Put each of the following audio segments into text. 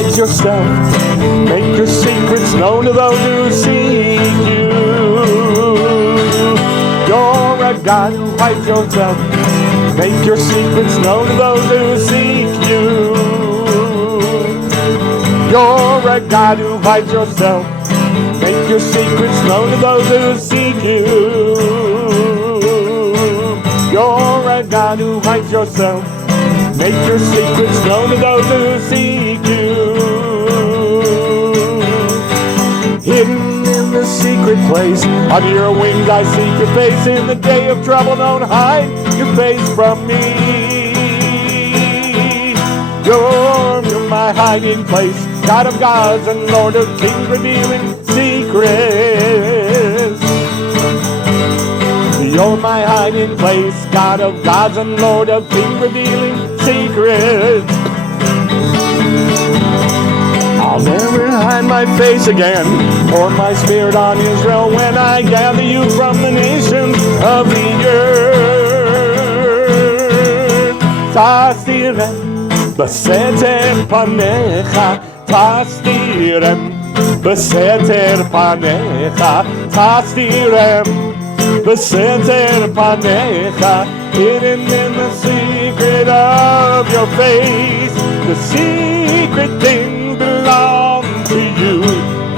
hide yourself. Make your secrets known to those who seek you. You're a God who hides yourself. Make your secrets known to those who seek you. You're a God who hides yourself. Make your secrets known to those who seek you. You're a God who hides yourself. Make your secrets known to those who seek you. Hidden in the secret place, under your wings I seek your face. In the day of trouble, don't hide your face from me. You're my hiding place, God of gods and Lord of kings, revealing secrets. You're my hiding place, God of gods and Lord of kings, revealing secrets. I'll never hide my face again, pour my spirit on Israel when I gather you from the nations of the earth. Tastirem beseter panecha, tastirem beseter panecha, tastirem beseter panecha, hidden in the secret of your face. The secret things belong to you.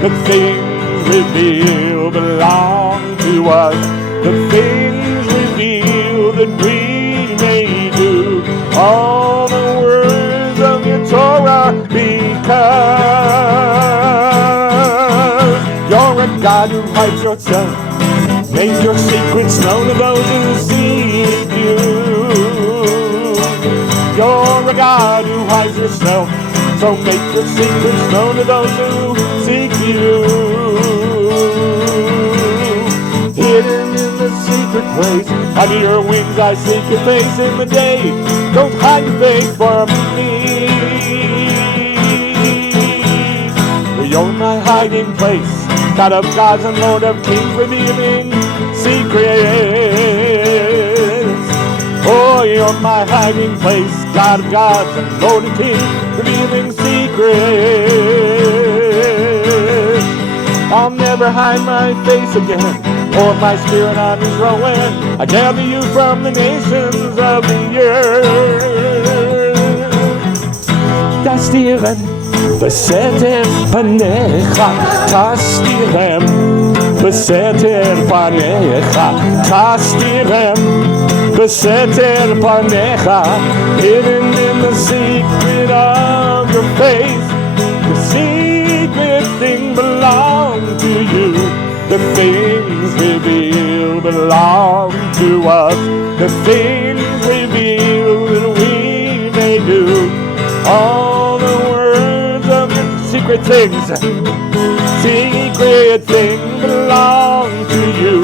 The things revealed belong to us. The things revealed that we may do all the words of your Torah, because you're a God who hides yourself. Make your secrets known to those who seek you. You're a God who hides yourself, so make your secrets known to those who seek you. Hidden in the secret place, under your wings I seek your face in the day. Don't hide your face from me. You're my hiding place, God of gods and Lord of kings, revealing secrets. Oh, you're my hiding place, God of gods and Lord of kings, revealing secrets. I'll never hide my face again, or my spirit on Israel when I gather you from the nations of the earth. Tastirem beseter panecha, tastirem beseter panecha, tastirem beseter panecha, hidden in the secret of your face. The secret thing belongs to you. The things revealed belong to us. The things revealed that we may do all the words of your secret things. Secret things belong to you.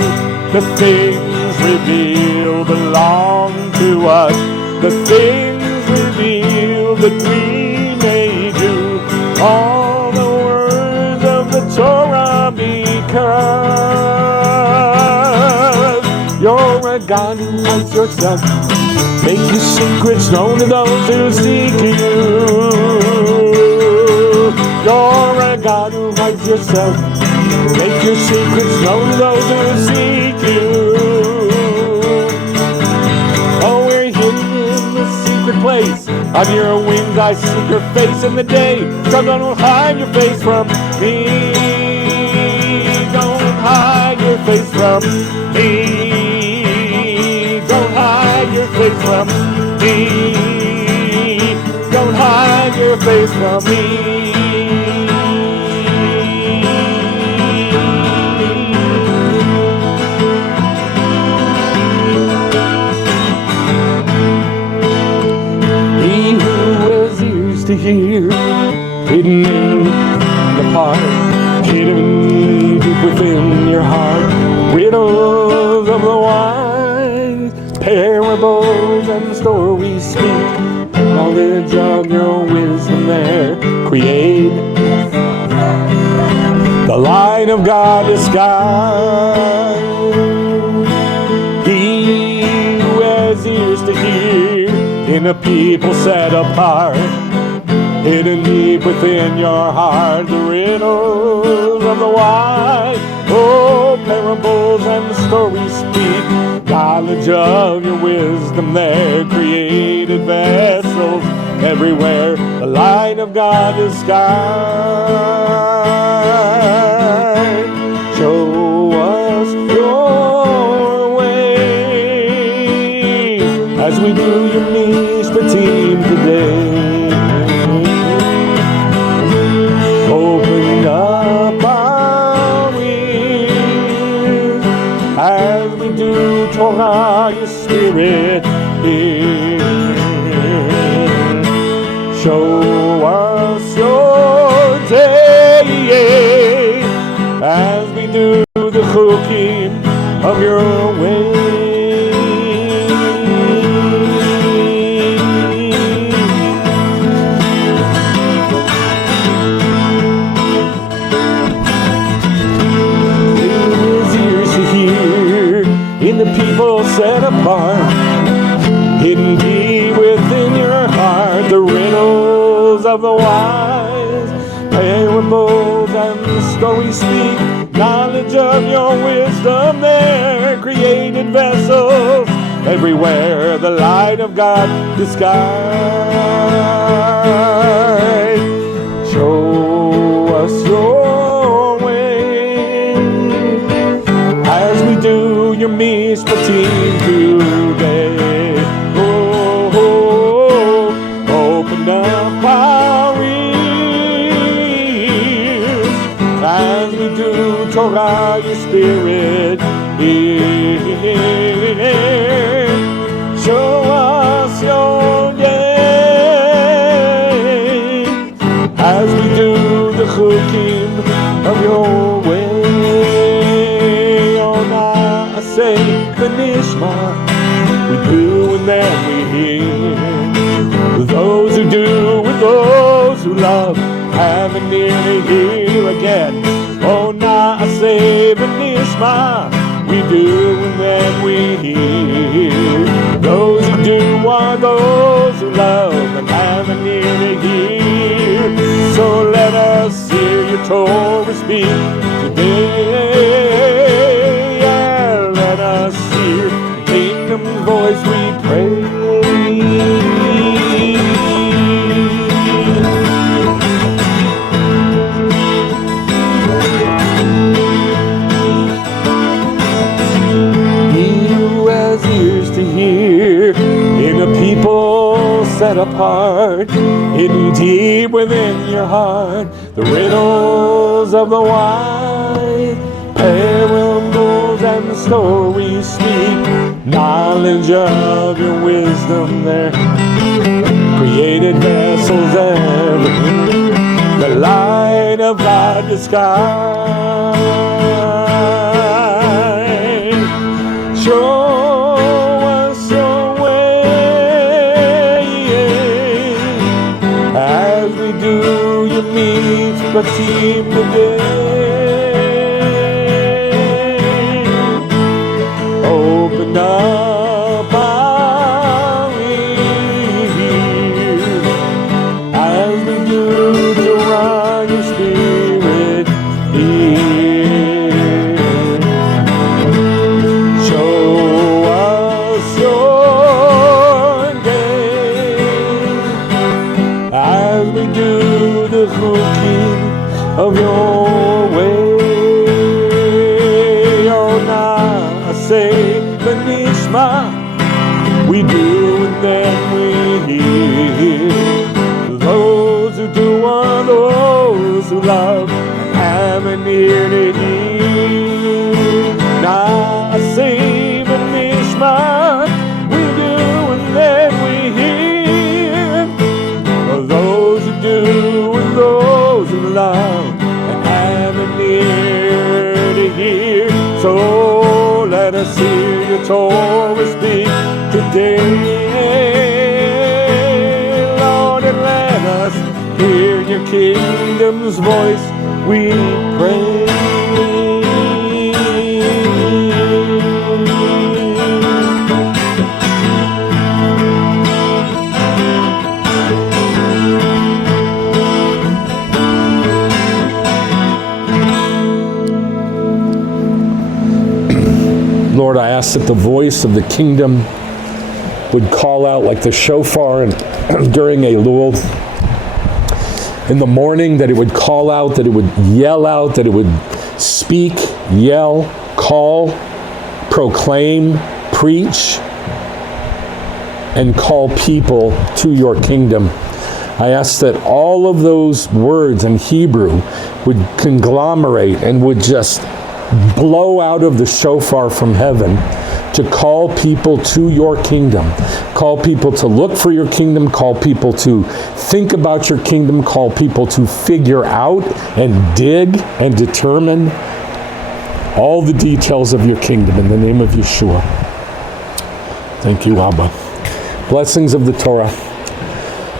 The things revealed belong to us. The things revealed that we may do all the words of the Torah, because you're a God who hides yourself. Make your secrets known to those who seek you. You're a God who hides yourself. Make your secrets known to those who seek you. Oh, we're hidden in the secret place. On your wings I seek your face in the day. So don't hide your face from me. Don't hide your face from me. Don't hide your face from me. Don't hide your face from me. To hear, hidden in the part, hidden deep within your heart, riddles of the wise, parables and stories speak, knowledge of your wisdom there, create the light of God disguised. He who has ears to hear, in a people set apart, hidden deep within your heart, the riddles of the wise. Oh, parables and stories speak knowledge of your wisdom. They're created vessels everywhere. The light of God is sky. Show us your ways as we do your Mishpatim today. Open up our ears as we do Torah, your Spirit here. Show us your day as we do the chukim of your way. His ears to hear in the people set apart, hidden deep within your heart, the riddles of the wise. Parables and stories speak knowledge of your wisdom. They're created vessels everywhere. The light of God disguised. Show us your way as we do your Mishpatim today. Oh, open up our ears as we do Torah, your Spirit here. Show us your day as we do the chukim of your way. Oh, now I say the nishma, we do and then we hear. Those who do with those who love, have an ear to hear again. Oh, now I say the nishma, we do and then we hear. Those who do are those who love and have an ear to hear. So let us hear your Torah speak today. Yeah, let us hear the kingdom's voice, we pray. In a people set apart, hidden deep within your heart, the riddles of the wise. Parables and stories speak knowledge of your wisdom. There created vessels everywhere, the light of God disguised. Show Mishpatim today. Open up our ears as we do Torah, your Spirit here. Show us your day as we do the chukim of your way. Oh, now I say the nishma, we do and then we hear. Those who do are those who love and have an ear to hear. Now I say the nishma, we do and then we hear. Those who do and those who love and have an ear to hear. So let us hear your Torah speak today, Lord, and let us hear your kingdom's voice, we pray. ask that the voice of the kingdom would call out like the shofar during Elul. In the morning, that it would call out, that it would yell out, that it would speak, yell, call, proclaim, preach, and call people to your kingdom. I ask that all of those words in Hebrew would conglomerate and would just blow out of the shofar from heaven to call people to your kingdom. Call people to look for your kingdom, call people to think about your kingdom, call people to figure out and dig and determine all the details of your kingdom in the name of Yeshua. Thank you, Abba. Blessings of the Torah.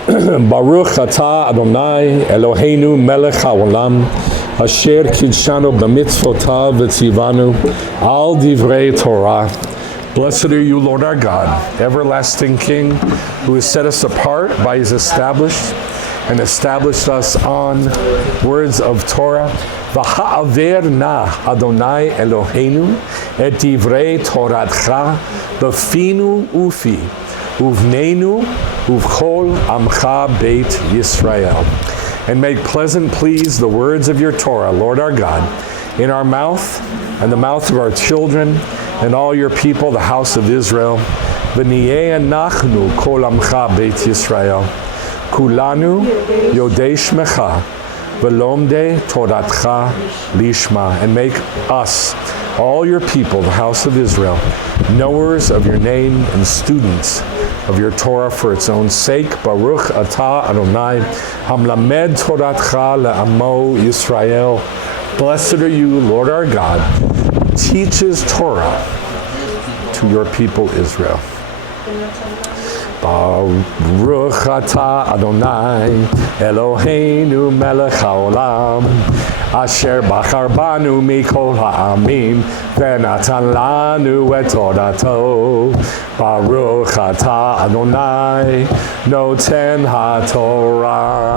Baruch atah Adonai Eloheinu melech haolam asher kidshanu b'mitzvotav v'tzivanu al divrei Torah. Blessed are you, Lord our God, everlasting King, who has set us apart by his established us on words of Torah. V'ha'aver na Adonai Eloheinu et divrei Toratcha b'finu ufi uvneinu uvchol amcha beit Yisrael. And make pleasant, please, the words of your Torah, Lord our God, in our mouth and the mouth of our children and all your people, the house of Israel. V'niyeh nachnu kol amcha beit Yisrael. Kulanu yodei shmecha v'lomdei toratcha lishma. And make us, all your people, the house of Israel, knowers of your name and students of your Torah for its own sake. Baruch atah Adonai hamlamed toratcha le'amo Yisrael. Blessed are you, Lord our God, who teaches Torah to your people Israel. Baruch atah Adonai Eloheinu melech haolam asher bachar banu mikol ha'amim v'natan lanu et torato. Baruch atah Adonai noten haTorah.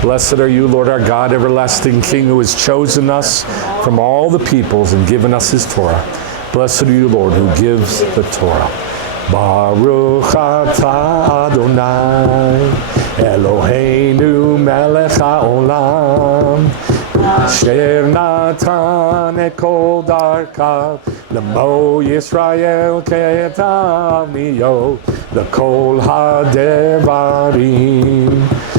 Blessed are you, Lord our God, everlasting King, who has chosen us from all the peoples and given us his Torah. Blessed are you, Lord, who gives the Torah. Baruch atah Adonai Eloheinu melech haolam asher natan et kol darkav l'mo Yisrael ke'etavniyo l'kol hadevarim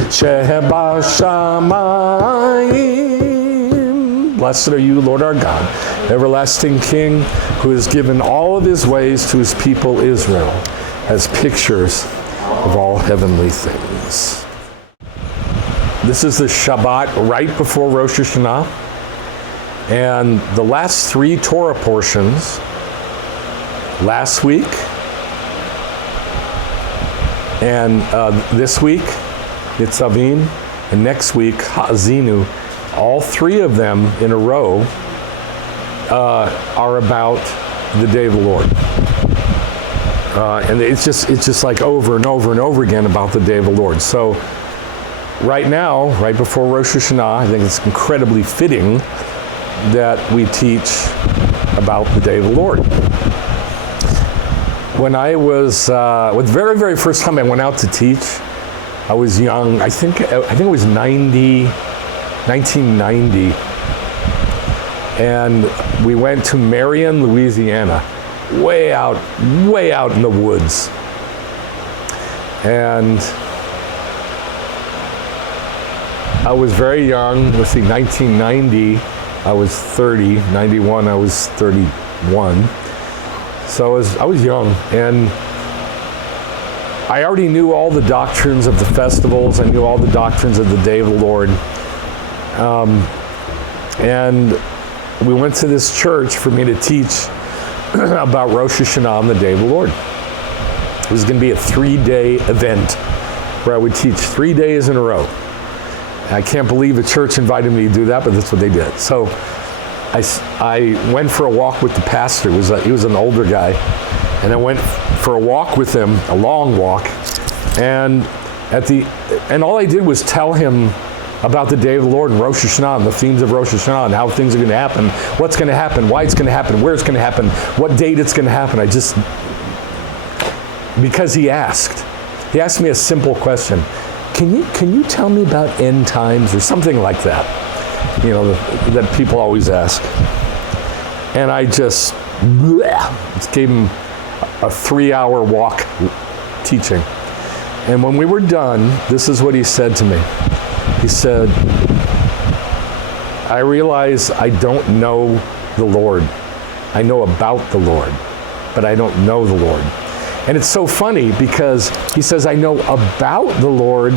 shebashamayim. Blessed are you, Lord our God, everlasting King, who has given all of his ways to his people Israel as pictures of all heavenly things. This is the Shabbat right before Rosh Hashanah, and the last three Torah portions, last week and this week, Nitzavim, and next week, Ha'azinu, all three of them in a row are about the day of the Lord. And it's just like over and over and over again about the day of the Lord. So right now, right before Rosh Hashanah, I think it's incredibly fitting that we teach about the day of the Lord. When I was, the very, very first time I went out to teach, I was young. I think it was 1990. And we went to Marion, Louisiana, way out in the woods. And I was very young. Let's see, 1990, I was 30. 91, I was 31. So I was young, and I already knew all the doctrines of the festivals. I knew all the doctrines of the Day of the Lord. And we went to this church for me to teach about Rosh Hashanah on the Day of the Lord. It was going to be a 3-day event where I would teach 3 days in a row. I can't believe a church invited me to do that, but that's what they did. So I went for a walk with the pastor. He was an older guy. And I went for a walk with him, a long walk. And all I did was tell him about the day of the Lord and Rosh Hashanah and the themes of Rosh Hashanah and how things are going to happen, what's going to happen, why it's going to happen, where it's going to happen, what date it's going to happen. Because he asked me a simple question. Can you tell me about end times or something like that? That people always ask. And I just gave him a 3-hour walk teaching. And when we were done, this is what he said to me. He said, I realize I don't know the Lord. I know about the Lord, but I don't know the Lord. And it's so funny because he says, I know about the Lord,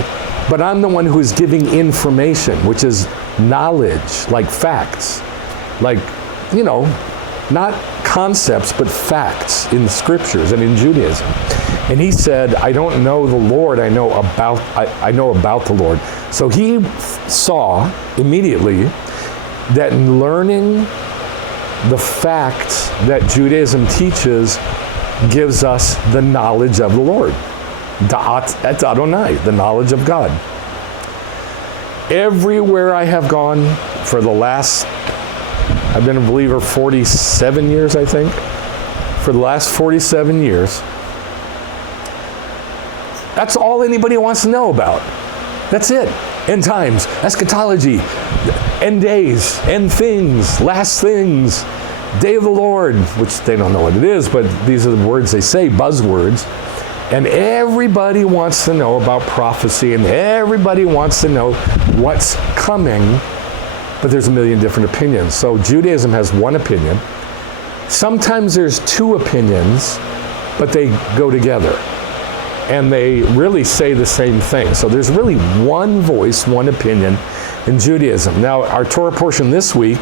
but I'm the one who is giving information, which is knowledge, like facts. Like, not concepts, but facts in the scriptures and in Judaism. And he said, I don't know the Lord, I know about the Lord. So he saw immediately that in learning the facts that Judaism teaches gives us the knowledge of the Lord. Da'at et Adonai, the knowledge of God. Everywhere I have gone for the last, I've been a believer 47 years, I think. For the last 47 years, that's all anybody wants to know about. That's it. End times, eschatology, end days, end things, last things, day of the Lord, which they don't know what it is, but these are the words they say, buzzwords. And everybody wants to know about prophecy, and everybody wants to know what's coming, but there's a million different opinions. So Judaism has one opinion. Sometimes there's two opinions, but they go together. And they really say the same thing. So there's really one voice, one opinion in Judaism. Now, our Torah portion this week,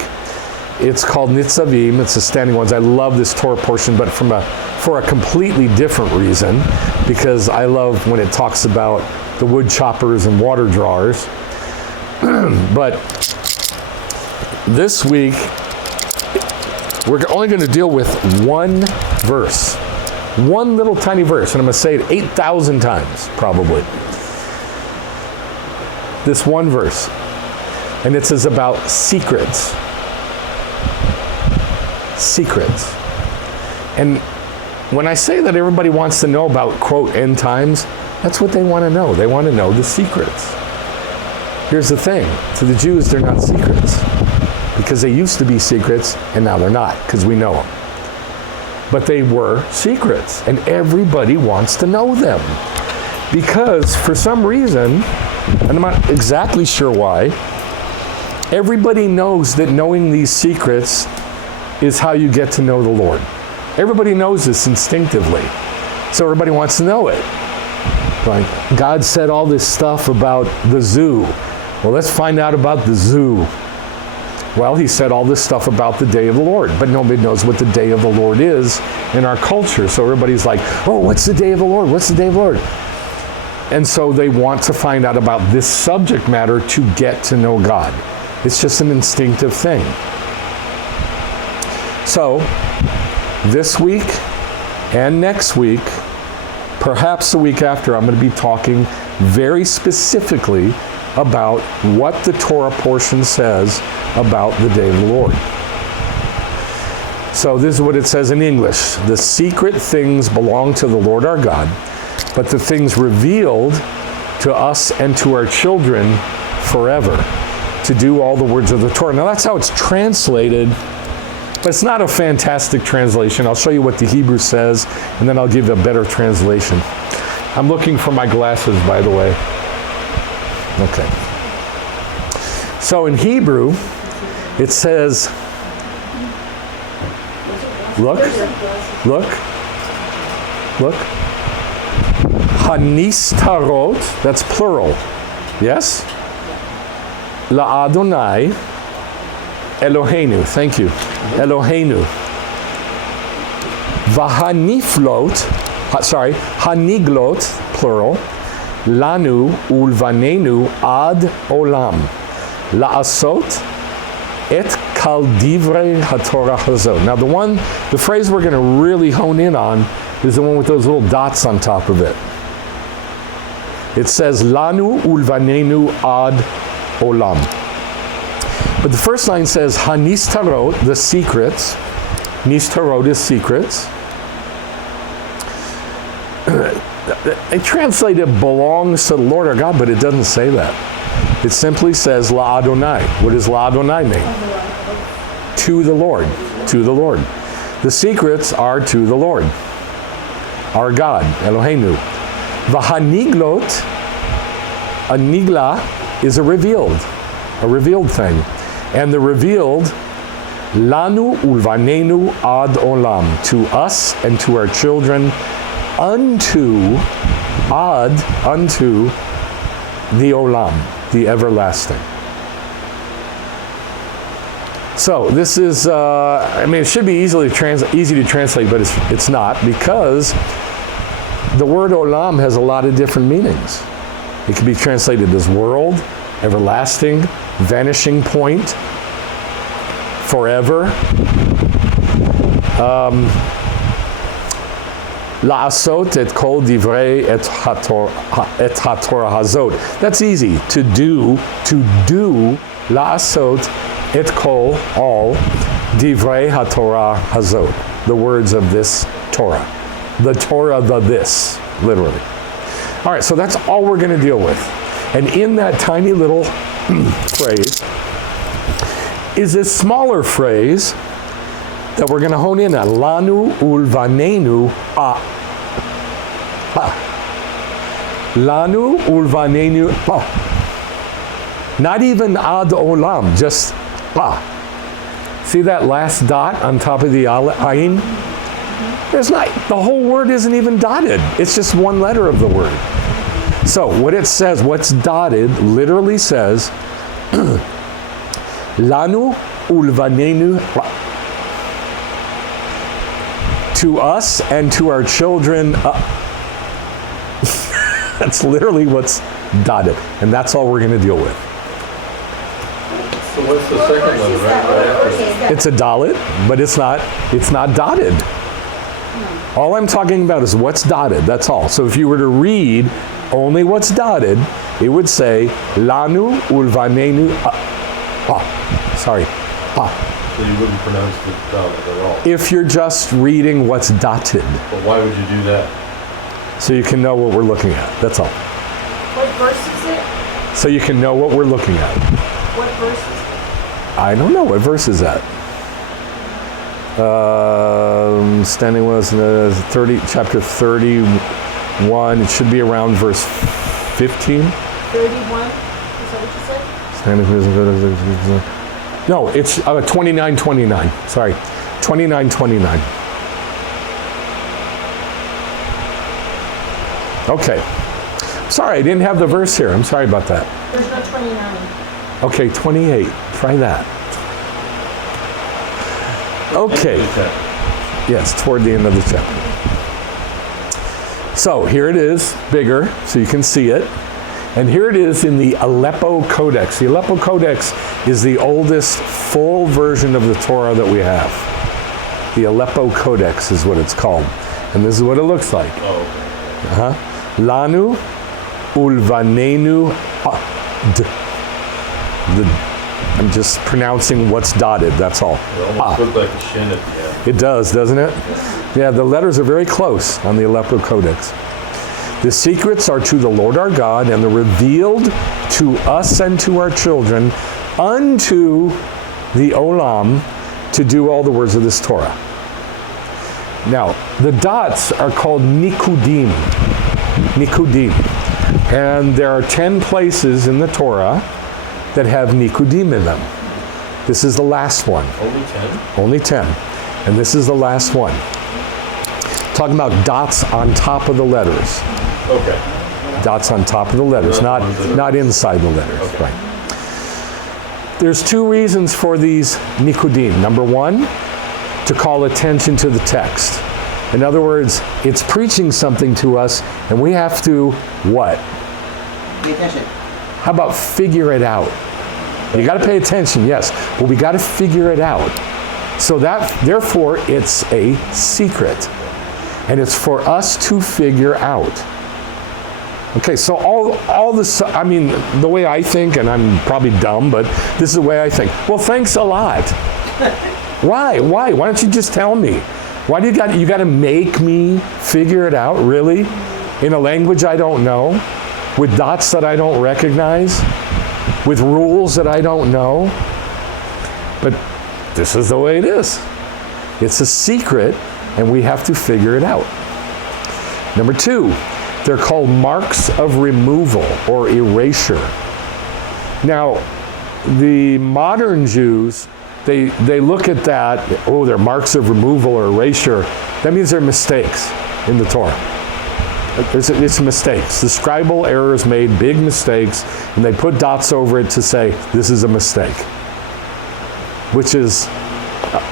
it's called Nitzavim. It's the standing ones. I love this Torah portion, but for a completely different reason, because I love when it talks about the wood choppers and water drawers. But this week, we're only going to deal with one verse. One little tiny verse, and I'm going to say it 8,000 times, probably. This one verse. And it says about secrets. Secrets. And when I say that everybody wants to know about, quote, end times, that's what they want to know. They want to know the secrets. Here's the thing. To the Jews, they're not secrets. Because they used to be secrets, and now they're not, because we know them. But they were secrets, and everybody wants to know them. Because for some reason, and I'm not exactly sure why, everybody knows that knowing these secrets is how you get to know the Lord. Everybody knows this instinctively. So everybody wants to know it. Like, God said all this stuff about the zoo. Well, let's find out about the zoo. Well, he said all this stuff about the day of the Lord, but nobody knows what the day of the Lord is in our culture. So everybody's like, oh, what's the day of the Lord? What's the day of the Lord? And so they want to find out about this subject matter to get to know God. It's just an instinctive thing. So this week and next week, perhaps the week after, I'm going to be talking very specifically about what the Torah portion says about the day of the Lord. So this is what it says in English. The secret things belong to the Lord our God, but the things revealed to us and to our children forever, to do all the words of the Torah. Now that's how it's translated, but it's not a fantastic translation. I'll show you what the Hebrew says, and then I'll give a better translation. I'm looking for my glasses, by the way. Okay. So in Hebrew, it says, look, Hanistarot, that's plural, yes? La Adonai, Eloheinu, thank you, Eloheinu. Haniglot, plural, Lanu ulvanenu ad olam, la'asot et kal divrei haTorah hazot. Now the phrase we're going to really hone in on is the one with those little dots on top of it. It says, Lanu ulvanenu ad olam. But the first line says, hanistarot, the secrets. Nistarot is secrets. They translate it belongs to the Lord our God, but it doesn't say that. It simply says La Adonai. What does La Adonai mean? To the Lord. To the Lord. The secrets are to the Lord, our God, Eloheinu. V'haniglot, a nigla is a revealed thing. And the revealed, lanu ulvanenu ad olam, to us and to our children, unto the olam, the everlasting. So this is, it should be easy to translate, but it's not, because the word olam has a lot of different meanings. It can be translated as world, everlasting, vanishing point, forever. La'asot et kol divrei et haTorah hazot. That's easy. To do, la'asot et kol, all, divrei haTorah hazot. The words of this Torah. The Torah, the this, literally. All right, so that's all we're going to deal with. And in that tiny little phrase is a smaller phrase that we're going to hone in on. Lanu ulvanenu Lanu ulvanenu Not even ad olam, just See that last dot on top of the ayin? There's not, the whole word isn't even dotted. It's just one letter of the word. So what it says, what's dotted, literally says, Lanu ulvanenu, to us and to our children. That's literally what's dotted. And that's all we're going to deal with. So what's the second letter, right after that? It's a dalet, but it's not dotted. All I'm talking about is what's dotted, that's all. So if you were to read only what's dotted, it would say, Lanu ulvanenu, sorry. So you wouldn't pronounce the dalet at all? If you're just reading what's dotted. But why would you do that? So you can know what we're looking at, that's all. What verse is it? So you can know what we're looking at. What verse is it? I don't know, what verse is that? Standing was chapter 31. It should be around verse 15. 31? Is that what you said? No, it's 29:29. Sorry, 29:29. Okay. Sorry, I didn't have the verse here. I'm sorry about that. There's no 29. Okay, 28. Try that. Okay. Yes, toward the end of the chapter. So here it is, bigger, so you can see it. And here it is in the Aleppo Codex. The Aleppo Codex is the oldest full version of the Torah that we have. The Aleppo Codex is what it's called. And this is what it looks like. Oh, okay. Lanu ulvanenu I'm just pronouncing what's dotted, that's all. It almost looked like a shin at the end. It does, doesn't it? Yeah, the letters are very close on the Aleppo Codex. The secrets are to the Lord our God, and they're revealed to us and to our children unto the olam to do all the words of this Torah. Now, the dots are called nikudim. Nikudim. And there are 10 places in the Torah that have nikudim in them. This is the last one. Only 10? Only 10. And this is the last one. Talking about dots on top of the letters. Okay. Dots on top of the letters, not inside the letters. Okay. Right. There's two reasons for these nikudim. Number one, to call attention to the text. In other words, it's preaching something to us, and we have to, what? Pay attention. How about figure it out? You got to pay attention, yes, but we got to figure it out. So that, therefore, it's a secret, and it's for us to figure out. Okay, so all this, I mean, the way I think, and I'm probably dumb, but this is the way I think. Well, thanks a lot. Why? Why don't you just tell me? Why do you got to make me figure it out, really? In a language I don't know, with dots that I don't recognize, with rules that I don't know. But this is the way it is. It's a secret, and we have to figure it out. Number 2, they're called marks of removal or erasure. Now, the modern Jews, they look at that, oh, they're marks of removal or erasure. That means they're mistakes in the Torah. It's mistakes. The scribal errors made big mistakes, and they put dots over it to say, this is a mistake. Which is,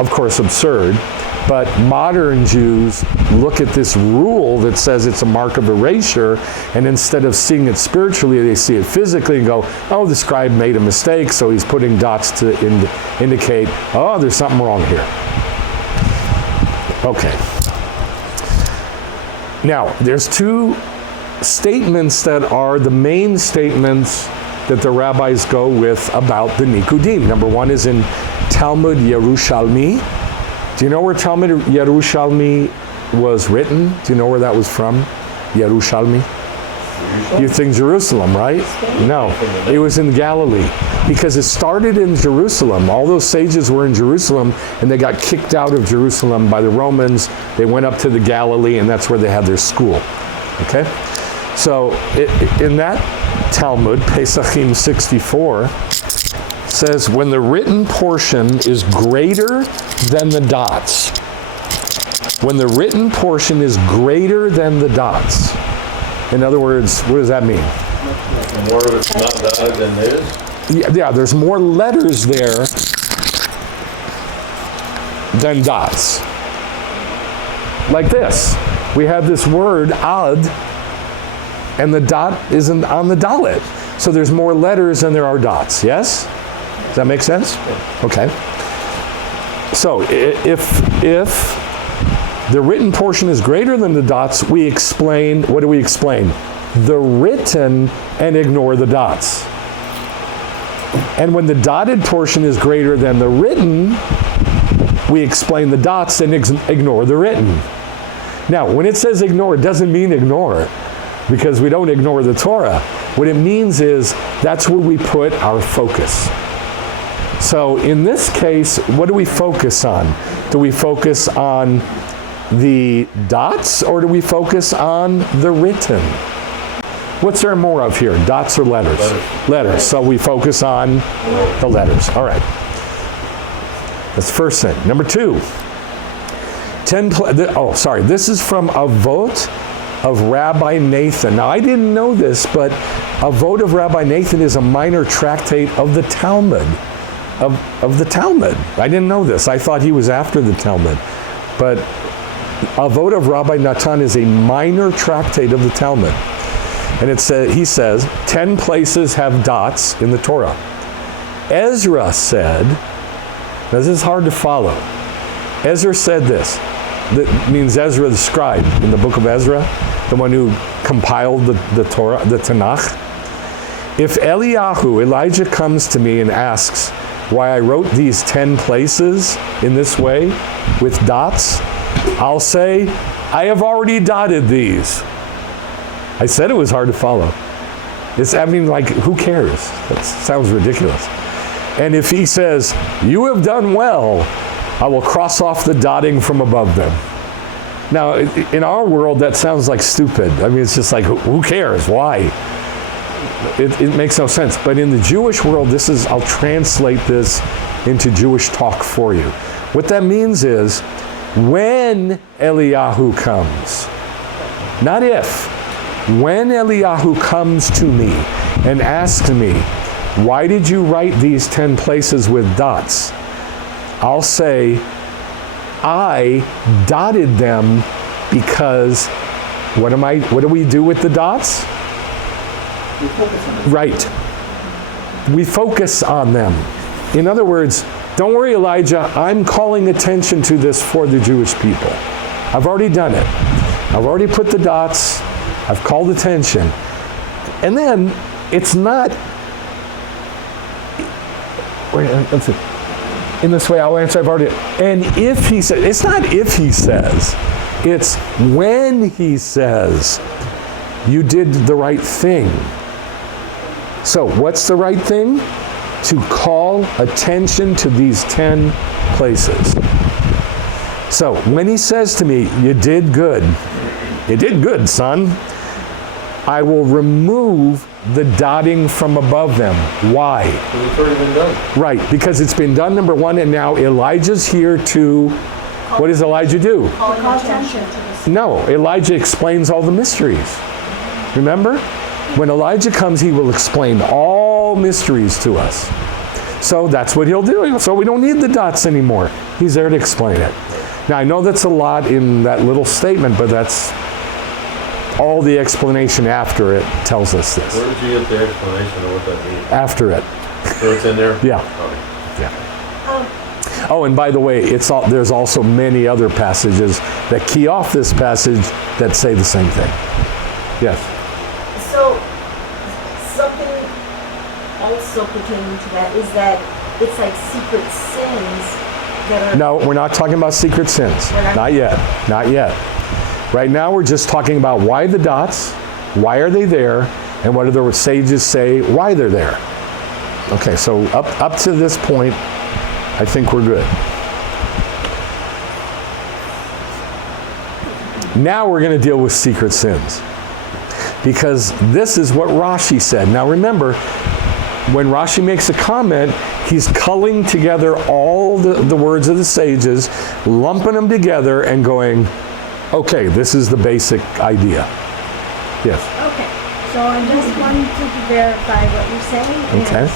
of course, absurd. But modern Jews look at this rule that says it's a mark of erasure, and instead of seeing it spiritually, they see it physically and go, oh, the scribe made a mistake, so he's putting dots to indicate, oh, there's something wrong here. Okay. Now, there's 2 statements that are the main statements that the rabbis go with about the Nikudim. Number 1 is in Talmud Yerushalmi. Do you know where Talmud Yerushalmi was written? Do you know where that was from? Yerushalmi? You think Jerusalem, right? No, it was in Galilee. Because it started in Jerusalem. All those sages were in Jerusalem, and they got kicked out of Jerusalem by the Romans. They went up to the Galilee, and that's where they had their school. Okay? So in that Talmud, Pesachim 64, says when the written portion is greater than the dots. When the written portion is greater than the dots. In other words, what does that mean? More of it's not dotted than it is? Yeah, there's more letters there than dots. Like this. We have this word, ad, and the dot isn't on the dalet. So there's more letters than there are dots, yes? Does that make sense? Okay. So if the written portion is greater than the dots, we explain, what do we explain? The written and ignore the dots. And when the dotted portion is greater than the written, we explain the dots and ignore the written. Now, when it says ignore, it doesn't mean ignore, because we don't ignore the Torah. What it means is that's where we put our focus. So in this case, what do we focus on? Do we focus on the dots, or do we focus on the written? What's there more of here, dots or letters? Letters. So we focus on the letters. All right. That's the first thing. Number 2. This is from Avot of Rabbi Nathan. Now, I didn't know this, but Avot of Rabbi Nathan is a minor tractate of the Talmud. Of the Talmud. I didn't know this. I thought he was after the Talmud. But Avot of Rabbi Natan is a minor tractate of the Talmud. And he says, 10 places have dots in the Torah. Ezra said, now this is hard to follow. Ezra said this. That means Ezra the scribe in the book of Ezra, the one who compiled the Torah, the Tanakh. If Elijah comes to me and asks why I wrote these 10 places in this way with dots, I'll say, I have already dotted these. I said it was hard to follow. Who cares? That sounds ridiculous. And if he says, you have done well, I will cross off the dotting from above them. Now, in our world, that sounds like stupid. It's just like, who cares? Why? It makes no sense. But in the Jewish world, I'll translate this into Jewish talk for you. What that means is, when Eliyahu comes, not if, when Eliyahu comes to me and asks me, why did you write these 10 places with dots? I'll say, I dotted them because, what do we do with the dots? We focus on them. Right. We focus on them. In other words, don't worry, Elijah, I'm calling attention to this for the Jewish people. I've already done it. I've already put the dots. I've called attention. And then it's not, let's see. In this way, I'll answer, I've already, and if he says, it's not if he says, it's when he says, you did the right thing. So what's the right thing? To call attention to these 10 places. So when he says to me, you did good, son, I will remove the dotting from above them. Why? Because it's already been done. Right, because it's been done, number one, and now Elijah's here to, what does Elijah do? Call attention to this. No, Elijah explains all the mysteries. Remember? When Elijah comes, he will explain all mysteries to us. So that's what he'll do. So we don't need the dots anymore. He's there to explain it. Now, I know that's a lot in that little statement, but that's all the explanation after it tells us this. Where did you get the explanation of what that means? After it. So it's in there? Yeah. Okay. Yeah. Oh, and by the way, there's also many other passages that key off this passage that say the same thing. Yes. So, something also pertaining to that is that it's like secret sins that are... No, we're not talking about secret sins. Not yet. Not yet. Right now, we're just talking about why the dots, why are they there, and what do the sages say why they're there. Okay, so up to this point, I think we're good. Now we're going to deal with secret sins. Because this is what Rashi said. Now remember, when Rashi makes a comment, he's culling together all the words of the sages, lumping them together and going, okay, this is the basic idea. Yes? Okay, so I just wanted to verify what you're saying Okay. is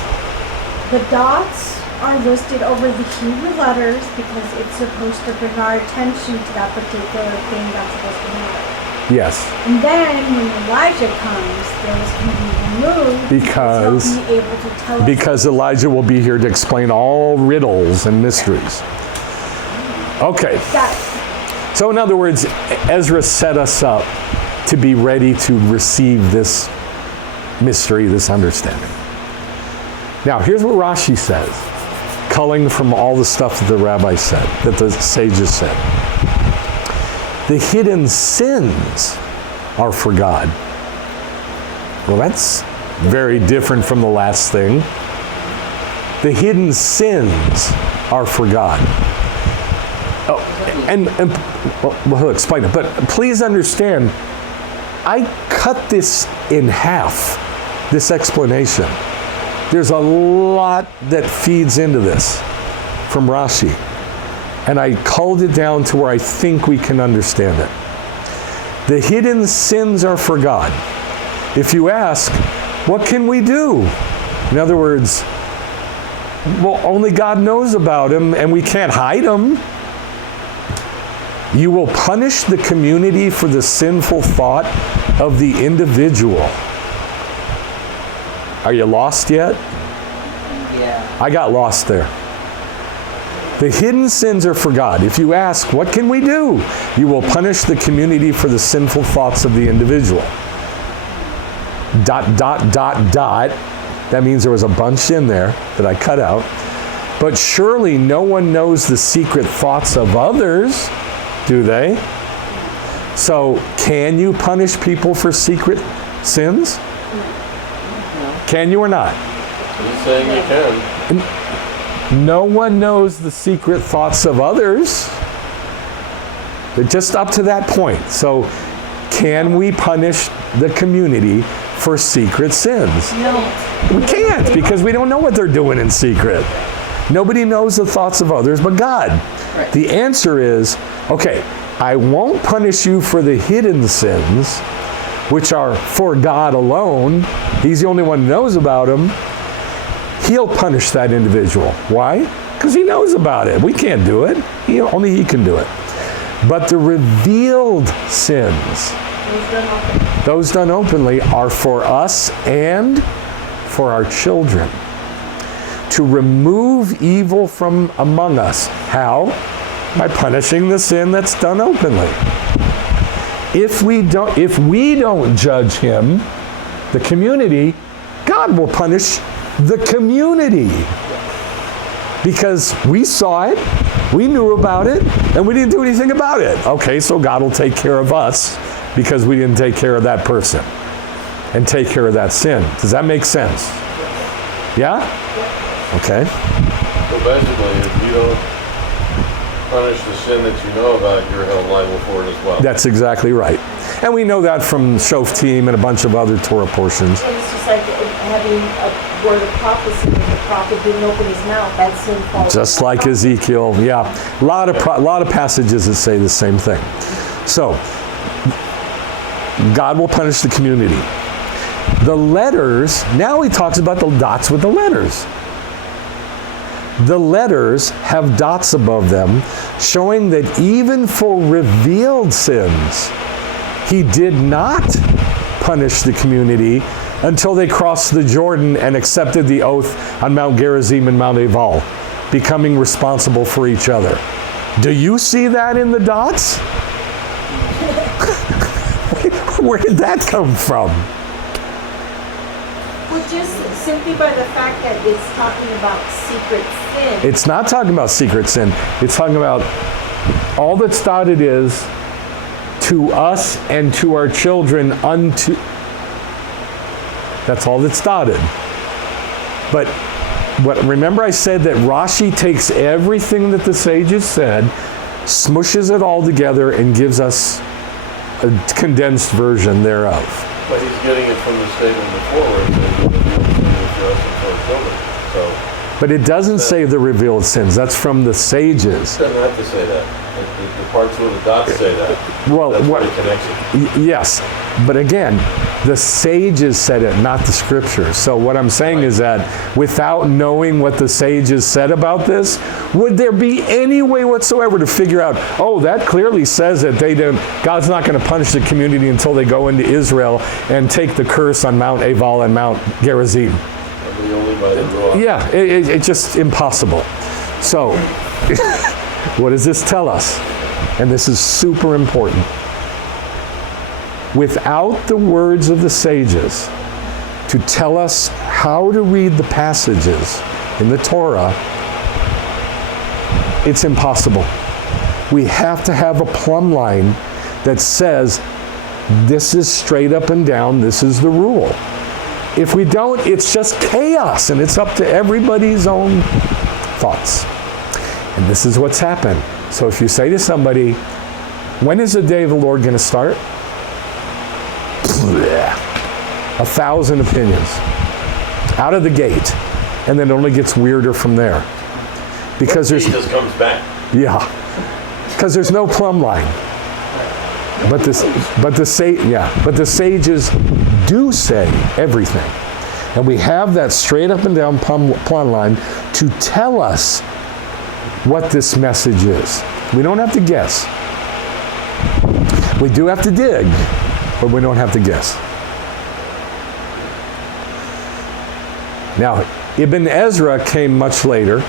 the dots are listed over the Hebrew letters because it's supposed to bring our attention to that particular thing that's supposed to be there. Yes. And then when Elijah comes, those can be removed Because he'll be able to tell us. Because Elijah will be here to explain all riddles and mysteries. Okay. Got it. So in other words, Ezra set us up to be ready to receive this mystery, this understanding. Now, here's what Rashi says, culling from all the stuff that the rabbi said, that the sages said. The hidden sins are for God. Well, that's very different from the last thing. The hidden sins are for God. Oh, and well, he'll explain it, but please understand, I cut this in half, this explanation. There's a lot that feeds into this from Rashi, and I culled it down to where I think we can understand it. The hidden sins are for God. If you ask, what can we do? In other words, well, only God knows about them, and we can't hide them. You will punish the community for the sinful thought of the individual. Are you lost yet? Yeah. I got lost there. The hidden sins are for God. If you ask, what can we do? You will punish the community for the sinful thoughts of the individual. ... That means there was a bunch in there that I cut out. But surely no one knows the secret thoughts of others, do they? So, can you punish people for secret sins? Can you or not? He's saying you can. No one knows the secret thoughts of others. They're just up to that point. So, can we punish the community for secret sins? No. We can't, because we don't know what they're doing in secret. Nobody knows the thoughts of others but God. Right. The answer is, okay, I won't punish you for the hidden sins, which are for God alone. He's the only one who knows about them. He'll punish that individual. Why? Because he knows about it. We can't do it. Only he can do it. But the revealed sins, those done openly, are for us and for our children. To remove evil from among us. How? By punishing the sin that's done openly. If we don't judge him, the community, God will punish the community. Because we saw it, we knew about it, and we didn't do anything about it. Okay, so God will take care of us because we didn't take care of that person and take care of that sin. Does that make sense? Yeah? Okay. So basically, if you don't punish the sin that you know about, you're held liable for it as well. That's exactly right. And we know that from Shoftim and a bunch of other Torah portions. And it's just like having a word of prophecy, and the prophet didn't open his mouth, that sin falls. Just like Ezekiel, yeah. A lot of passages that say the same thing. So, God will punish the community. The letters, now he talks about the dots with the letters. The letters have dots above them, showing that even for revealed sins, he did not punish the community until they crossed the Jordan and accepted the oath on Mount Gerizim and Mount Ebal, becoming responsible for each other. Do you see that in the dots? Where did that come from? Well, just simply by the fact that it's talking about secret sin. It's not talking about secret sin. It's talking about all that's dotted is to us and to our children unto. That's all that's dotted. But remember I said that Rashi takes everything that the sages said, smushes it all together, and gives us a condensed version thereof. But he's getting it from the statement before where it says that the sin is just for our children. So, but it doesn't say the revealed sins. That's from the sages. It doesn't have to say that. The parts where the dots say that. Well, that's what? Where it connects it. Yes, but again, the sages said it, not the scriptures. So what I'm saying is that without knowing what the sages said about this, would there be any way whatsoever to figure out, oh, that clearly says that God's not going to punish the community until they go into Israel and take the curse on Mount Ebal and Mount Gerizim. Only by the law. Yeah, it's just impossible. So, what does this tell us? And this is super important. Without the words of the sages to tell us how to read the passages in the Torah, it's impossible. We have to have a plumb line that says, this is straight up and down, this is the rule. If we don't, it's just chaos, and it's up to everybody's own thoughts. And this is what's happened. So if you say to somebody, when is the day of the Lord going to start? 1,000 opinions. Out of the gate. And then it only gets weirder from there. Because he just comes back. Yeah. Because there's no plumb line. But the sages do say everything. And we have that straight up and down plumb line to tell us what this message is. We don't have to guess. We do have to dig, but we don't have to guess. Now, Ibn Ezra came much later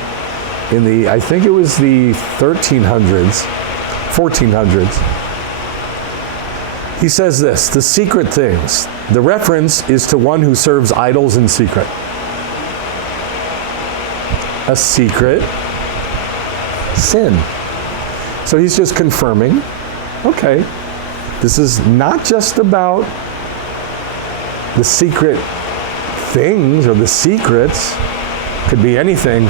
in I think it was the 1300s, 1400s. He says this, the secret things. The reference is to one who serves idols in secret. A secret sin. So he's just confirming, okay, this is not just about the secret things or the secrets, could be anything.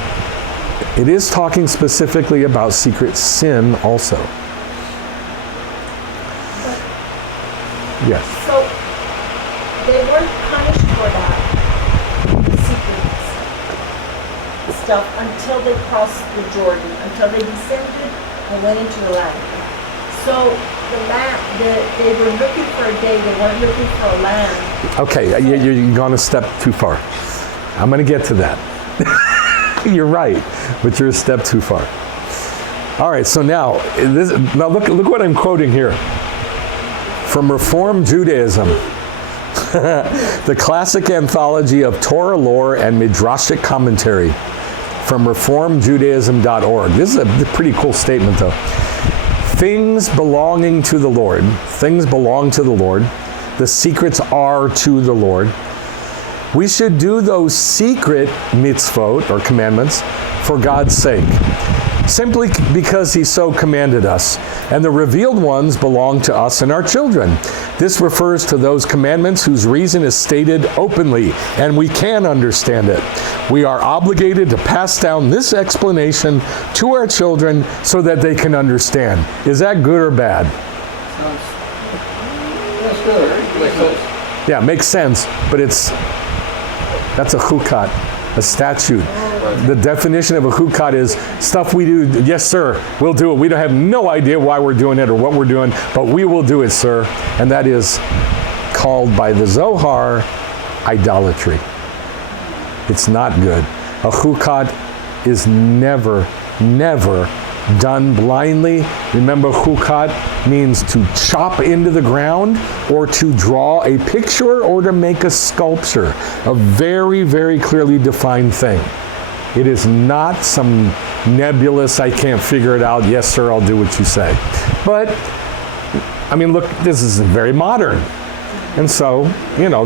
It is talking specifically about secret sin also. Yes. So they weren't punished for that, the secret stuff, until they crossed the Jordan, until they descended and went into the land. So the land, they were looking for a day, they weren't looking for a land. Okay, you're going a step too far. I'm going to get to that. You're right, but you're a step too far. All right, so now look what I'm quoting here. From Reform Judaism, the classic anthology of Torah lore and midrashic commentary from reformjudaism.org. This is a pretty cool statement, though. Things belonging to the Lord, things belong to the Lord, The secrets are to the Lord. We should do those secret mitzvot, or commandments, for God's sake, simply because He so commanded us. And the revealed ones belong to us and our children. This refers to those commandments whose reason is stated openly, and we can understand it. We are obligated to pass down this explanation to our children so that they can understand. Is that good or bad? That's good. Makes sense. Yeah, it makes sense, but that's a chukat, a statute. The definition of a chukat is stuff we do, yes sir, we'll do it. We don't have no idea why we're doing it or what we're doing, but we will do it, sir. And that is called by the Zohar idolatry. It's not good. A chukat is never done blindly. Remember, chukat means to chop into the ground or to draw a picture or to make a sculpture. A very, very clearly defined thing. It is not some nebulous, I can't figure it out, yes sir, I'll do what you say. But, I mean, look, this is very modern. And so,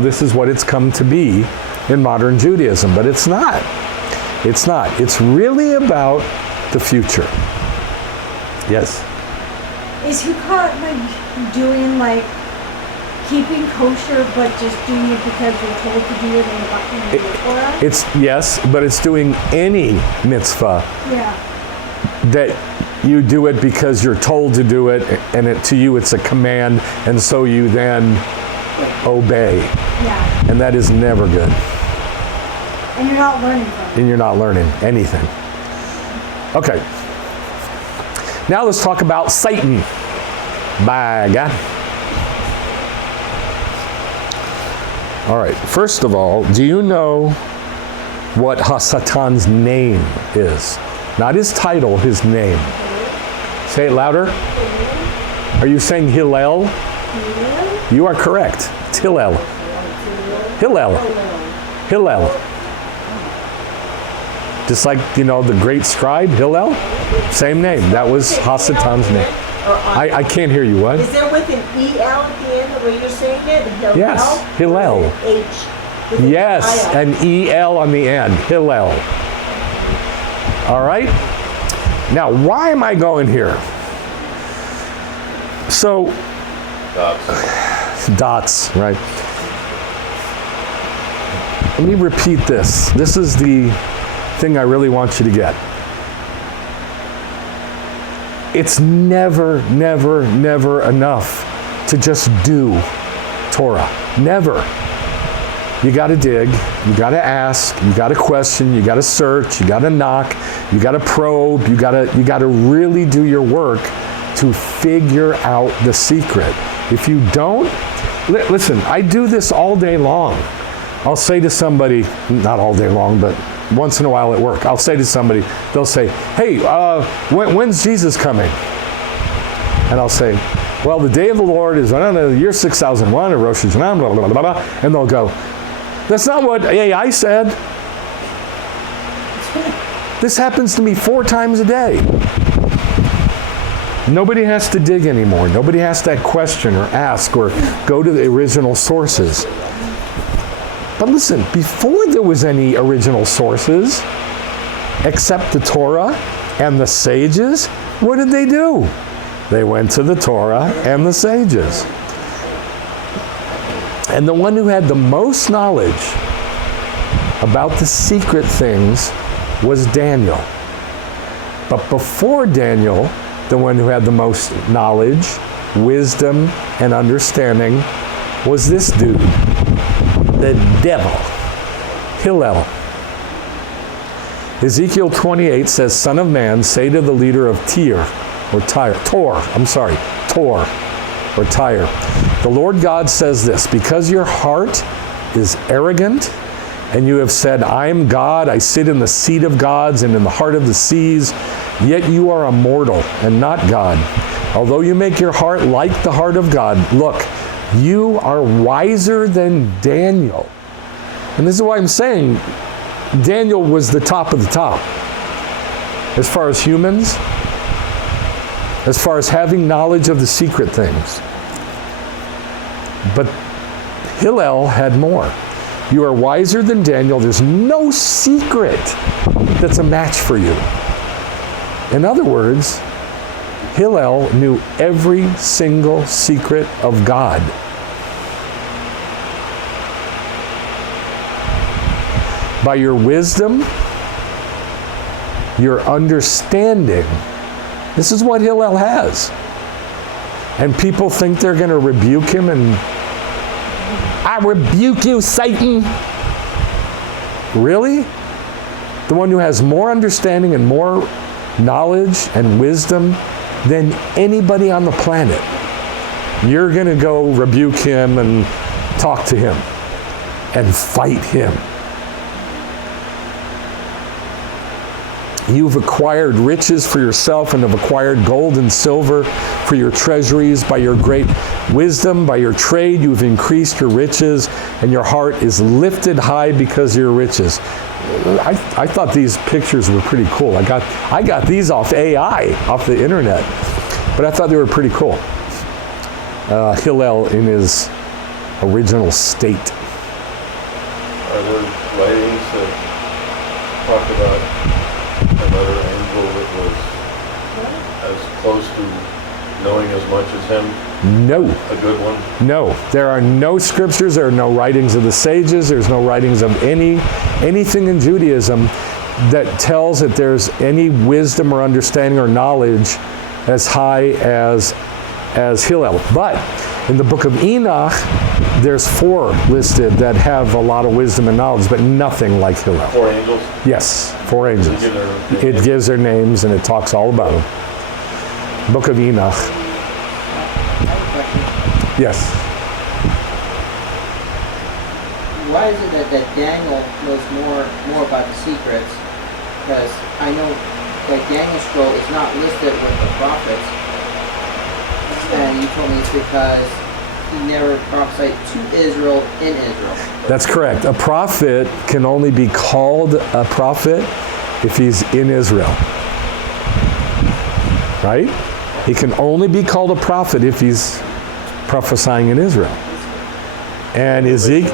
this is what it's come to be in modern Judaism. But it's not. It's not. It's really about the future. Yes? Is Hukat doing keeping kosher, but just doing it because you're told to do it in the Torah? It's yes, but it's doing any mitzvah. Yeah. That you do it because you're told to do it, and to you it's a command, and so you then obey. Yeah. And that is never good. And you're not learning from it. And you're not learning anything. Okay. Now let's talk about Satan. By God. All right. First of all, do you know what Hasatan's name is? Not his title, his name. Say it louder. Are you saying Hillel? You are correct. It's Hillel. Hillel. Hillel. Just like, the great scribe, Hillel? Same name. That was Hasatan's name. I can't hear you. What? Is there with an E-L at the end, the way you're saying it? Hillel? Yes, Hillel. H. Yes, an E-L on the end. Hillel. All right? Now, why am I going here? So, dots, right? Let me repeat this. This is the thing I really want you to get. It's never enough to just do Torah. Never. You got to dig, you got to ask, you got to question, you got to search, you got to knock, you got to probe, you got to really do your work to figure out the secret. If you don't, listen, I do this all day long. I'll say to somebody, not all day long, but once in a while at work, I'll say to somebody, they'll say, hey, when's Jesus coming? And I'll say, well, the day of the Lord is, the year 6001, or Rosh Hashanah, blah, blah, blah, blah. And they'll go, that's not what AI said. This happens to me 4 times a day. Nobody has to dig anymore. Nobody has to question or ask or go to the original sources. But listen, before there was any original sources, except the Torah and the sages, what did they do? They went to the Torah and the sages. And the one who had the most knowledge about the secret things was Daniel. But before Daniel, the one who had the most knowledge, wisdom, and understanding was this dude. The devil, Hillel. Ezekiel 28 says, Son of man, say to the leader of Tor, or Tyre. The Lord God says this, because your heart is arrogant, and you have said, I am God, I sit in the seat of gods and in the heart of the seas, yet you are a mortal and not God. Although you make your heart like the heart of God, look, you are wiser than Daniel. And this is why I'm saying Daniel was the top of the top. As far as humans, as far as having knowledge of the secret things. But Hillel had more. You are wiser than Daniel. There's no secret that's a match for you. In other words, Hillel knew every single secret of God. By your wisdom, your understanding, this is what Hillel has. And people think they're going to rebuke him and, I rebuke you, Satan. Really? The one who has more understanding and more knowledge and wisdom than anybody on the planet. You're going to go rebuke him and talk to him and fight him. You've acquired riches for yourself and have acquired gold and silver for your treasuries. By your great wisdom, by your trade, you've increased your riches, and your heart is lifted high because of your riches. I thought these pictures were pretty cool. I got these off AI, off the internet, but I thought they were pretty cool. Hillel in his original state. Are there writings that talk about another angel that was as close to knowing as much as him? No. A good one? No. There are no scriptures, there are no writings of the sages, there's no writings of anything in Judaism that tells that there's any wisdom or understanding or knowledge as high as Hillel. But in the book of Enoch, there's 4 listed that have a lot of wisdom and knowledge, but nothing like Hillel. 4 angels? Yes, 4 angels. It gives their names and it talks all about them. Book of Enoch. Yes. Why is it that Daniel knows more about the secrets? Because I know that Daniel's scroll is not listed with the prophets. And you told me it's because he never prophesied to Israel in Israel. That's correct. A prophet can only be called a prophet if he's in Israel. Right? He can only be called a prophet if he's prophesying in Israel. And Ezekiel,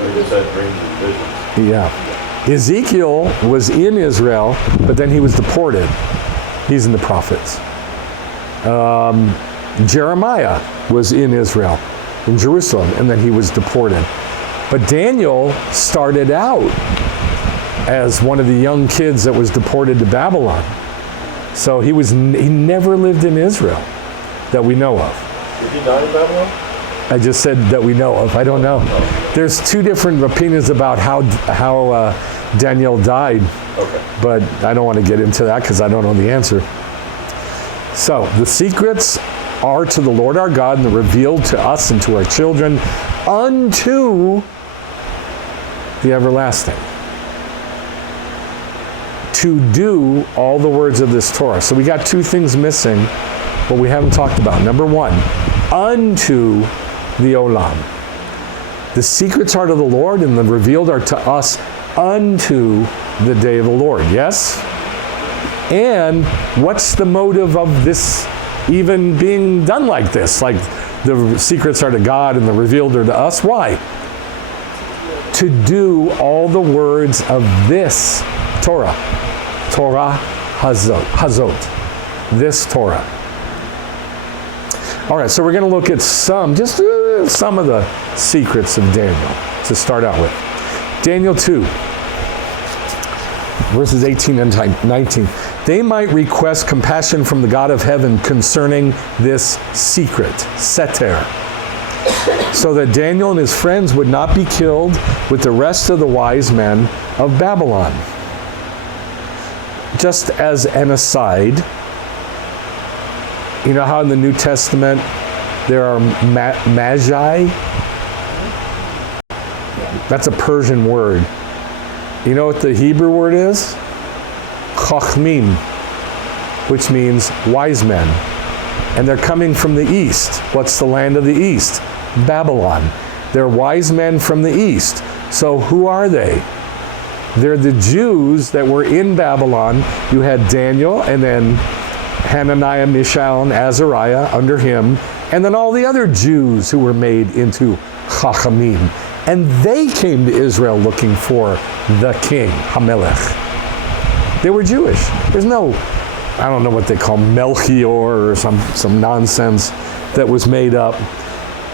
Ezekiel was in Israel, but then he was deported. He's in the prophets. Jeremiah was in Israel, in Jerusalem, and then he was deported. But Daniel started out as one of the young kids that was deported to Babylon. So he never lived in Israel that we know of. Did he die in Babylon? I just said that we know of. I don't know. There's 2 different opinions about how Daniel died, but I don't want to get into that because I don't know the answer. So the secrets are to the Lord our God, and they're revealed to us and to our children unto the everlasting, to do all the words of this Torah. So we got 2 things missing, what we haven't talked about. Number 1, unto the olam. The secrets are to the Lord, and the revealed are to us unto the day of the Lord. Yes? And what's the motive of this even being done like this? Like the secrets are to God and the revealed are to us. Why? To do all the words of this Torah. Torah Hazot. This Torah. All right, so we're going to look at some of the secrets of Daniel to start out with. Daniel 2, verses 18 and 19. They might request compassion from the God of heaven concerning this secret, Seter, so that Daniel and his friends would not be killed with the rest of the wise men of Babylon. Just as an aside, you know how in the New Testament there are magi? That's a Persian word. You know what the Hebrew word is? Chachmim, which means wise men. And they're coming from the east. What's the land of the east? Babylon. They're wise men from the east. So who are they? They're the Jews that were in Babylon. You had Daniel, and then Hananiah, Mishael, and Azariah under him, and then all the other Jews who were made into Chachamim, And they came to Israel looking for the king, Hamelech. They were Jewish. There's no, I don't know what they call Melchior or some nonsense that was made up.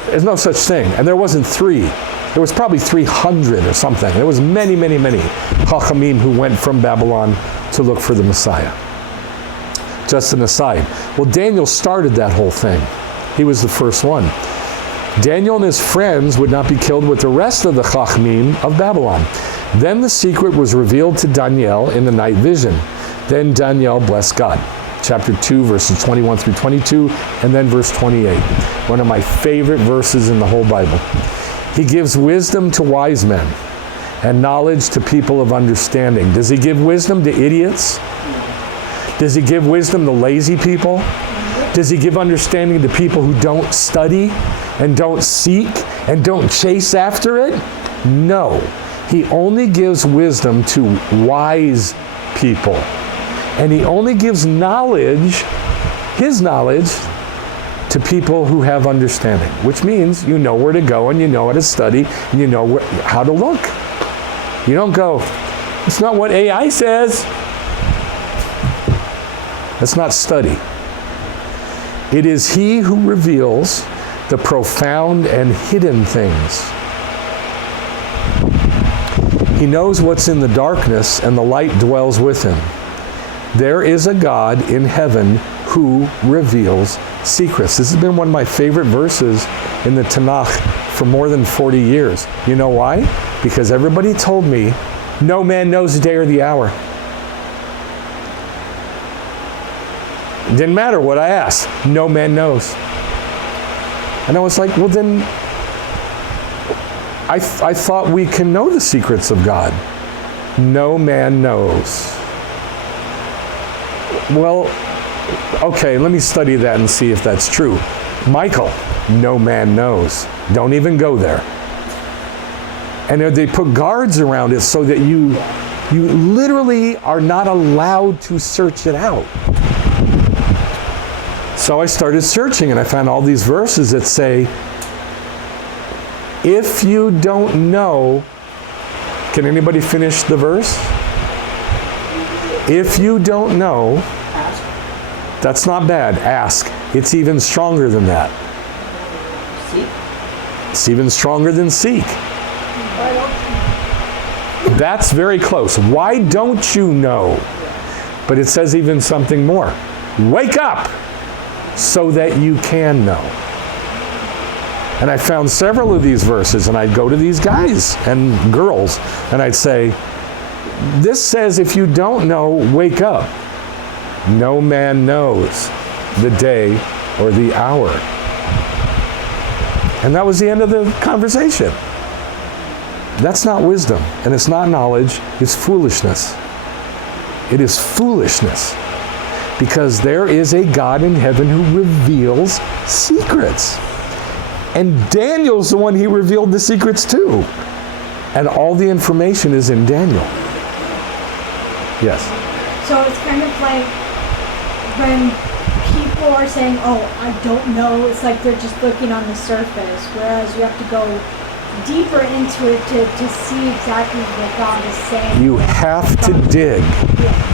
There's no such thing. And there wasn't 3. There was probably 300 or something. There was many, many, many Chachamim who went from Babylon to look for the Messiah. Just an aside. Well, Daniel started that whole thing. He was the first one. Daniel and his friends would not be killed with the rest of the Chachamim of Babylon. Then the secret was revealed to Daniel in the night vision. Then Daniel blessed God. Chapter 2, verses 21 through 22, and then verse 28. One of my favorite verses in the whole Bible. He gives wisdom to wise men and knowledge to people of understanding. Does he give wisdom to idiots? Does he give wisdom to lazy people? Does he give understanding to people who don't study and don't seek and don't chase after it? No. He only gives wisdom to wise people. And he only gives knowledge, his knowledge, to people who have understanding, which means you know where to go and you know how to study and you know how to look. You don't go, it's not what AI says. That's not study. It is he who reveals the profound and hidden things. He knows what's in the darkness, and the light dwells with him. There is a God in heaven who reveals secrets. This has been one of my favorite verses in the Tanakh for more than 40 years. You know why? Because everybody told me, no man knows the day or the hour. It didn't matter what I asked. No man knows. And I was like, well then, I thought we can know the secrets of God. No man knows. Well, okay, let me study that and see if that's true. Michael, no man knows. Don't even go there. And they put guards around it so that you literally are not allowed to search it out. So I started searching and I found all these verses that say, if you don't know, can anybody finish the verse? If you don't know, that's not bad. Ask. It's even stronger than that. Seek. It's even stronger than seek. That's very close. Why don't you know? But it says even something more. Wake up so that you can know. And I found several of these verses, and I'd go to these guys and girls, and I'd say, this says if you don't know, wake up. No man knows the day or the hour. And that was the end of the conversation. That's not wisdom, and it's not knowledge, it's foolishness. It is foolishness. Because there is a God in heaven who reveals secrets. And Daniel's the one he revealed the secrets to. And all the information is in Daniel. Yes? So it's kind of like when people are saying, oh, I don't know, it's like they're just looking on the surface, whereas you have to go deeper into it to see exactly what God is saying. You have to dig.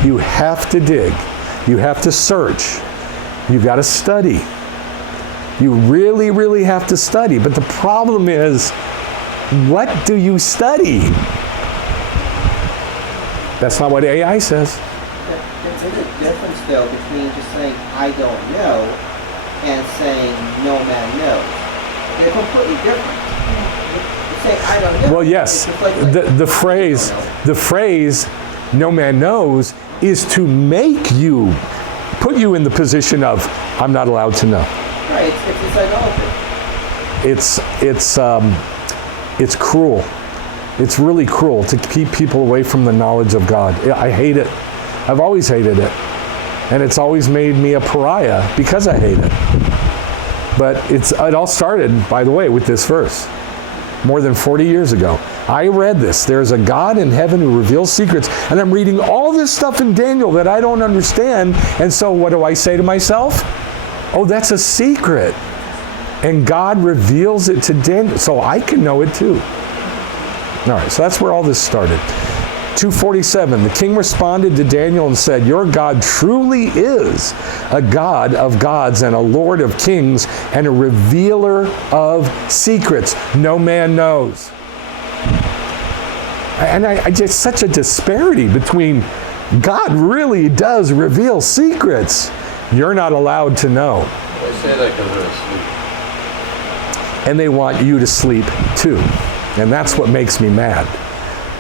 You have to dig. You have to search. You've got to study. You really, really have to study. But the problem is, what do you study? That's not what AI says. There's a difference, though, between just saying, I don't know, and saying, no man knows. They're completely different. You say, I don't know. Well, yes. The phrase, no man knows, is to make you, put you in the position of, I'm not allowed to know. Right, it's idolatry. It's cruel. It's really cruel to keep people away from the knowledge of God. I hate it. I've always hated it. And it's always made me a pariah because I hate it. But it all started, by the way, with this verse. More than 40 years ago. I read this. There's a God in heaven who reveals secrets. And I'm reading all this stuff in Daniel that I don't understand. And so what do I say to myself? Oh, that's a secret. And God reveals it to Daniel. So I can know it too. All right, so that's where all this started. 247, the king responded to Daniel and said, your God truly is a God of gods and a Lord of kings and a revealer of secrets no man knows. And I just, such a disparity between God really does reveal secrets. You're not allowed to know. They say that because they're asleep. And they want you to sleep too. And that's what makes me mad.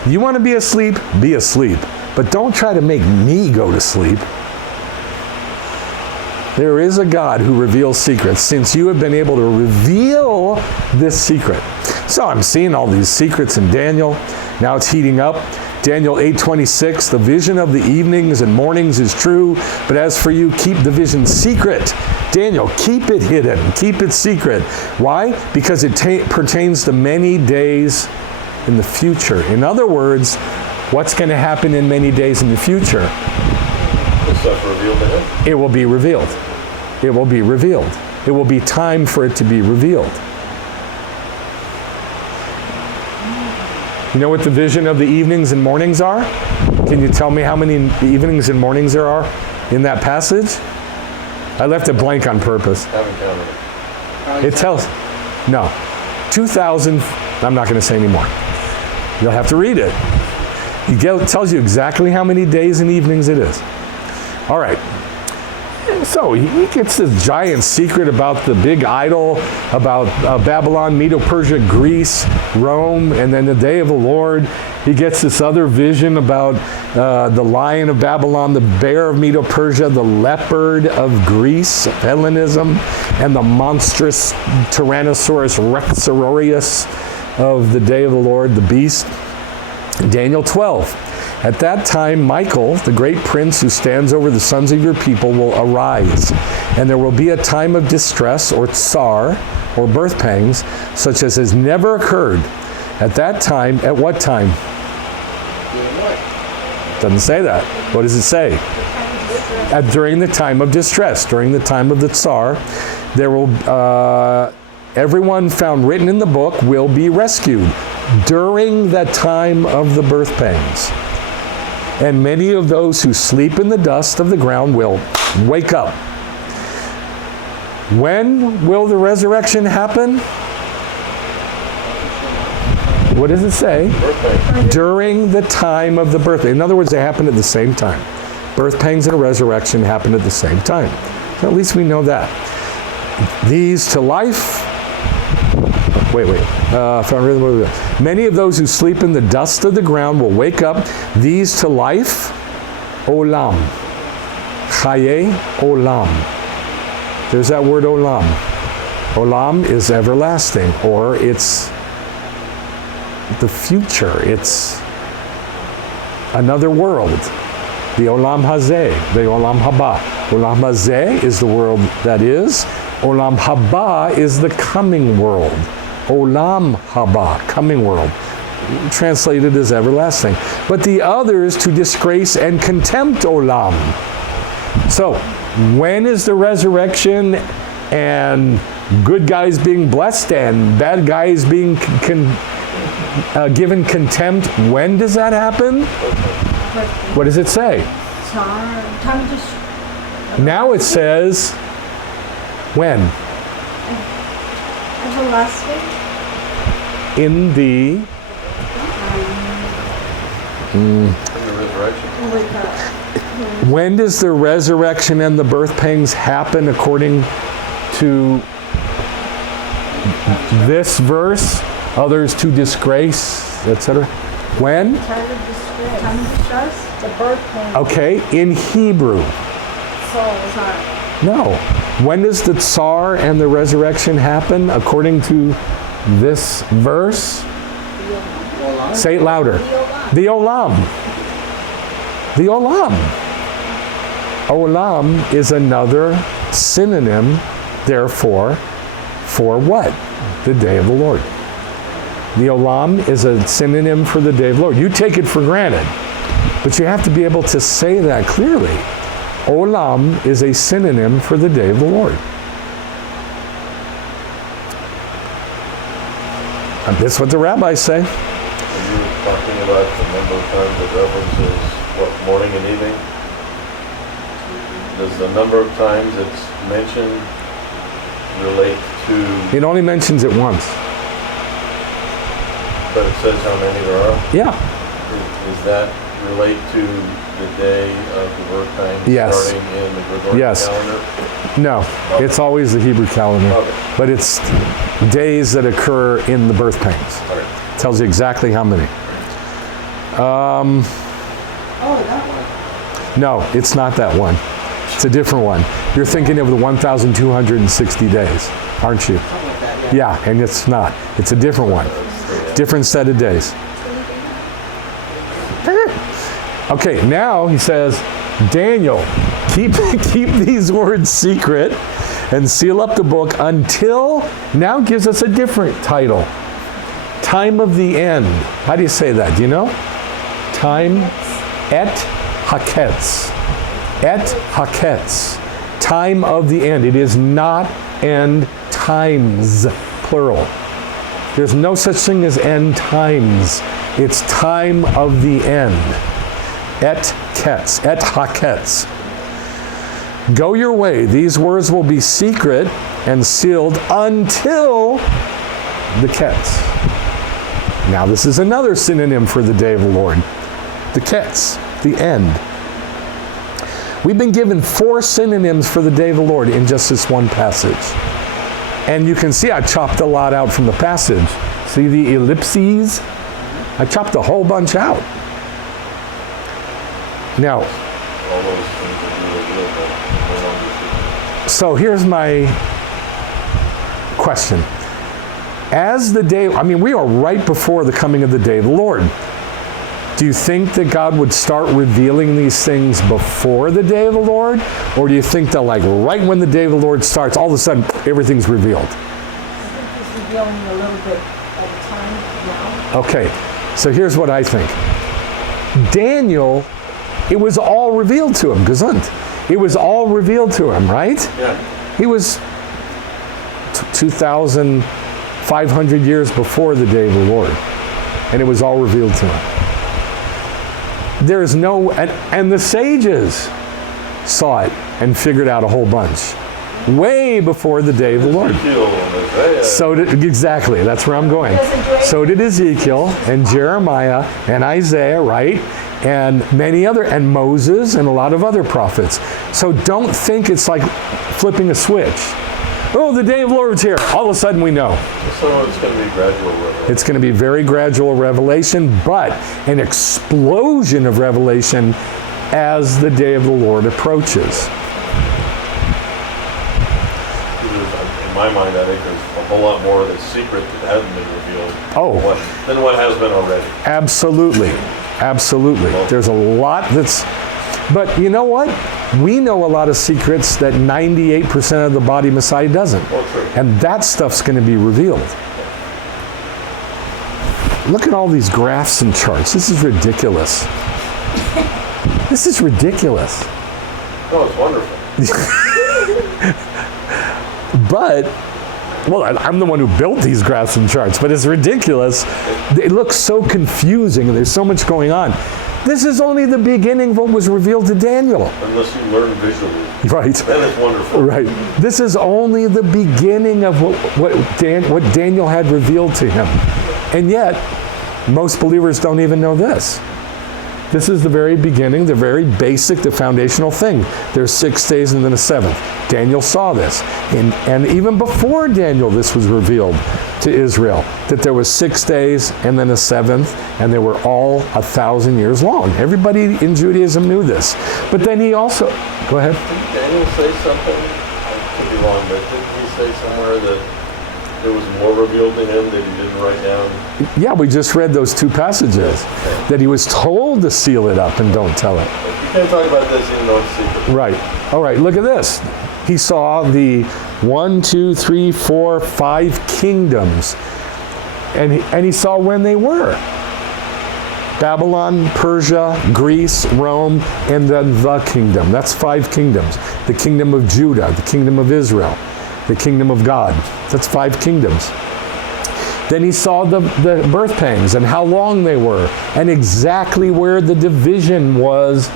You want to be asleep? Be asleep. But don't try to make me go to sleep. There is a God who reveals secrets, since you have been able to reveal this secret. So I'm seeing all these secrets in Daniel. Now it's heating up. Daniel 8:26, the vision of the evenings and mornings is true, but as for you, keep the vision secret. Daniel, keep it hidden, keep it secret. Why? Because it pertains to many days in the future. In other words, what's going to happen in many days in the future? The stuff revealed to him. It will be revealed. It will be revealed. It will be time for it to be revealed. You know what the vision of the evenings and mornings are? Can you tell me how many evenings and mornings there are in that passage? I left it blank on purpose. Haven't counted it. It tells, no, 2,000, I'm not going to say anymore. You'll have to read it. It tells you exactly how many days and evenings it is. All right. So he gets this giant secret about the big idol, about Babylon, Medo-Persia, Greece, Rome, and then the day of the Lord. He gets this other vision about the lion of Babylon, the bear of Medo-Persia, the leopard of Greece, Hellenism, and the monstrous Tyrannosaurus Rex of the day of the Lord, the beast. Daniel 12. At that time, Michael, the great prince who stands over the sons of your people, will arise, and there will be a time of distress, or tsar, or birth pangs, such as has never occurred. At that time, at what time? Doesn't say that. What does it say? During the time of distress, during the time of the tsar, there will, everyone found written in the book will be rescued during the time of the birth pangs. And many of those who sleep in the dust of the ground will wake up. When will the resurrection happen? What does it say? During the time of the birth. In other words, they happen at the same time. Birth pangs and resurrection happen at the same time. So at least we know that. These to life. Many of those who sleep in the dust of the ground will wake up. These to life, olam. Chaye olam. There's that word olam. Olam is everlasting, or it's the future. It's another world. The olam hazeh, the olam haba. Olam hazeh is the world that is. Olam haba is the coming world. Olam haba, coming world, translated as everlasting. But the others to disgrace and contempt olam. So, when is the resurrection and good guys being blessed and bad guys being given contempt? When does that happen? What does it say? Now it says, when? In the resurrection. When does the resurrection and the birth pangs happen according to this verse? Others to disgrace, etc. When? Time of distress. The birth pangs. Okay, in Hebrew. No. When does the tsar and the resurrection happen according to this verse? Say it louder. The olam. The olam. Olam is another synonym, therefore, for what? The day of the Lord. The olam is a synonym for the day of the Lord. You take it for granted, but you have to be able to say that clearly. Olam is a synonym for the day of the Lord. And this is what the rabbis say. talking about the number of times it references, what, morning and evening? Does the number of times it's mentioned relate to, It only mentions it once. but it says how many there are? Yeah. Does that relate to the day of the birth time Yes. starting in the Gregorian Yes. calendar? No, it's always the Hebrew calendar. Okay. But it's days that occur in the birth pains. All right. Tells you exactly how many. Oh, that one. No, it's not that one. It's a different one. You're thinking of the 1,260 days, aren't you? Something like that, yeah. Yeah, and it's not. It's a different one. Different set of days. Okay, now he says, Daniel, keep these words secret and seal up the book until, now gives us a different title. Time of the end. How do you say that? Do you know? Time et haketz. Et haketz. Time of the end. It is not end times, plural. There's no such thing as end times. It's time of the end. Et ketz. Et haketz. Go your way. These words will be secret and sealed until the ketz. Now this is another synonym for the day of the Lord. The ketz, the end. We've been given 4 synonyms for the day of the Lord in just this one passage. And you can see I chopped a lot out from the passage. See the ellipses? I chopped a whole bunch out. Now, All those things that you revealed that no longer secret. so here's my question. As the day, I mean, we are right before the coming of the day of the Lord. Do you think that God would start revealing these things before the day of the Lord? Or do you think that like right when the day of the Lord starts, all of a sudden everything's revealed? I think he's revealing a little bit at a time now. Okay, so here's what I think. Daniel, it was all revealed to him, gesund. It was all revealed to him, right? Yeah. He was 2,500 years before the day of the Lord, and it was all revealed to him. There is no, and the sages saw it and figured out a whole bunch, way before the day of the Lord. Ezekiel and Isaiah. So did, exactly, that's where I'm going. So did Ezekiel and Jeremiah and Isaiah, right? And many other, and Moses and a lot of other prophets. So don't think it's like flipping a switch. Oh, the day of the Lord is here. All of a sudden we know. So it's going to be gradual revelation. It's going to be very gradual revelation, but an explosion of revelation as the day of the Lord approaches. In my mind, I think there's a whole lot more that's secret that hasn't been revealed than what has been already. Absolutely. Absolutely. There's a lot that's, but you know what? We know a lot of secrets that 98% of the body Messiah doesn't. Oh, true. And that stuff's going to be revealed. Look at all these graphs and charts. This is ridiculous. This is ridiculous. Oh, it's wonderful. But, well, I'm the one who built these graphs and charts, but it's ridiculous. It looks so confusing and there's so much going on. This is only the beginning of what was revealed to Daniel. Unless you learn visually. Right. Then it's wonderful. Right. This is only the beginning of what Daniel had revealed to him. And yet, most believers don't even know this. This is the very beginning, the very basic, the foundational thing. There's 6 days and then a 7th. Daniel saw this. And even before Daniel, this was revealed to Israel, that there was 6 days and then a 7th, and they were all 1,000 years long. Everybody in Judaism knew this. But then he also, go ahead. Did Daniel say something? I could be wrong, but didn't he say somewhere that there was more revealed to him that he didn't write down? Yeah, we just read those 2 passages, that he was told to seal it up and don't tell it. You can't talk about this even though it's secret. Right. All right, look at this. He saw the 1, 2, 3, 4, 5 kingdoms. And he saw when they were. Babylon, Persia, Greece, Rome, and then the kingdom. That's 5 kingdoms. The kingdom of Judah, the kingdom of Israel, the kingdom of God. That's 5 kingdoms. Then he saw the birth pangs and how long they were and exactly where the division was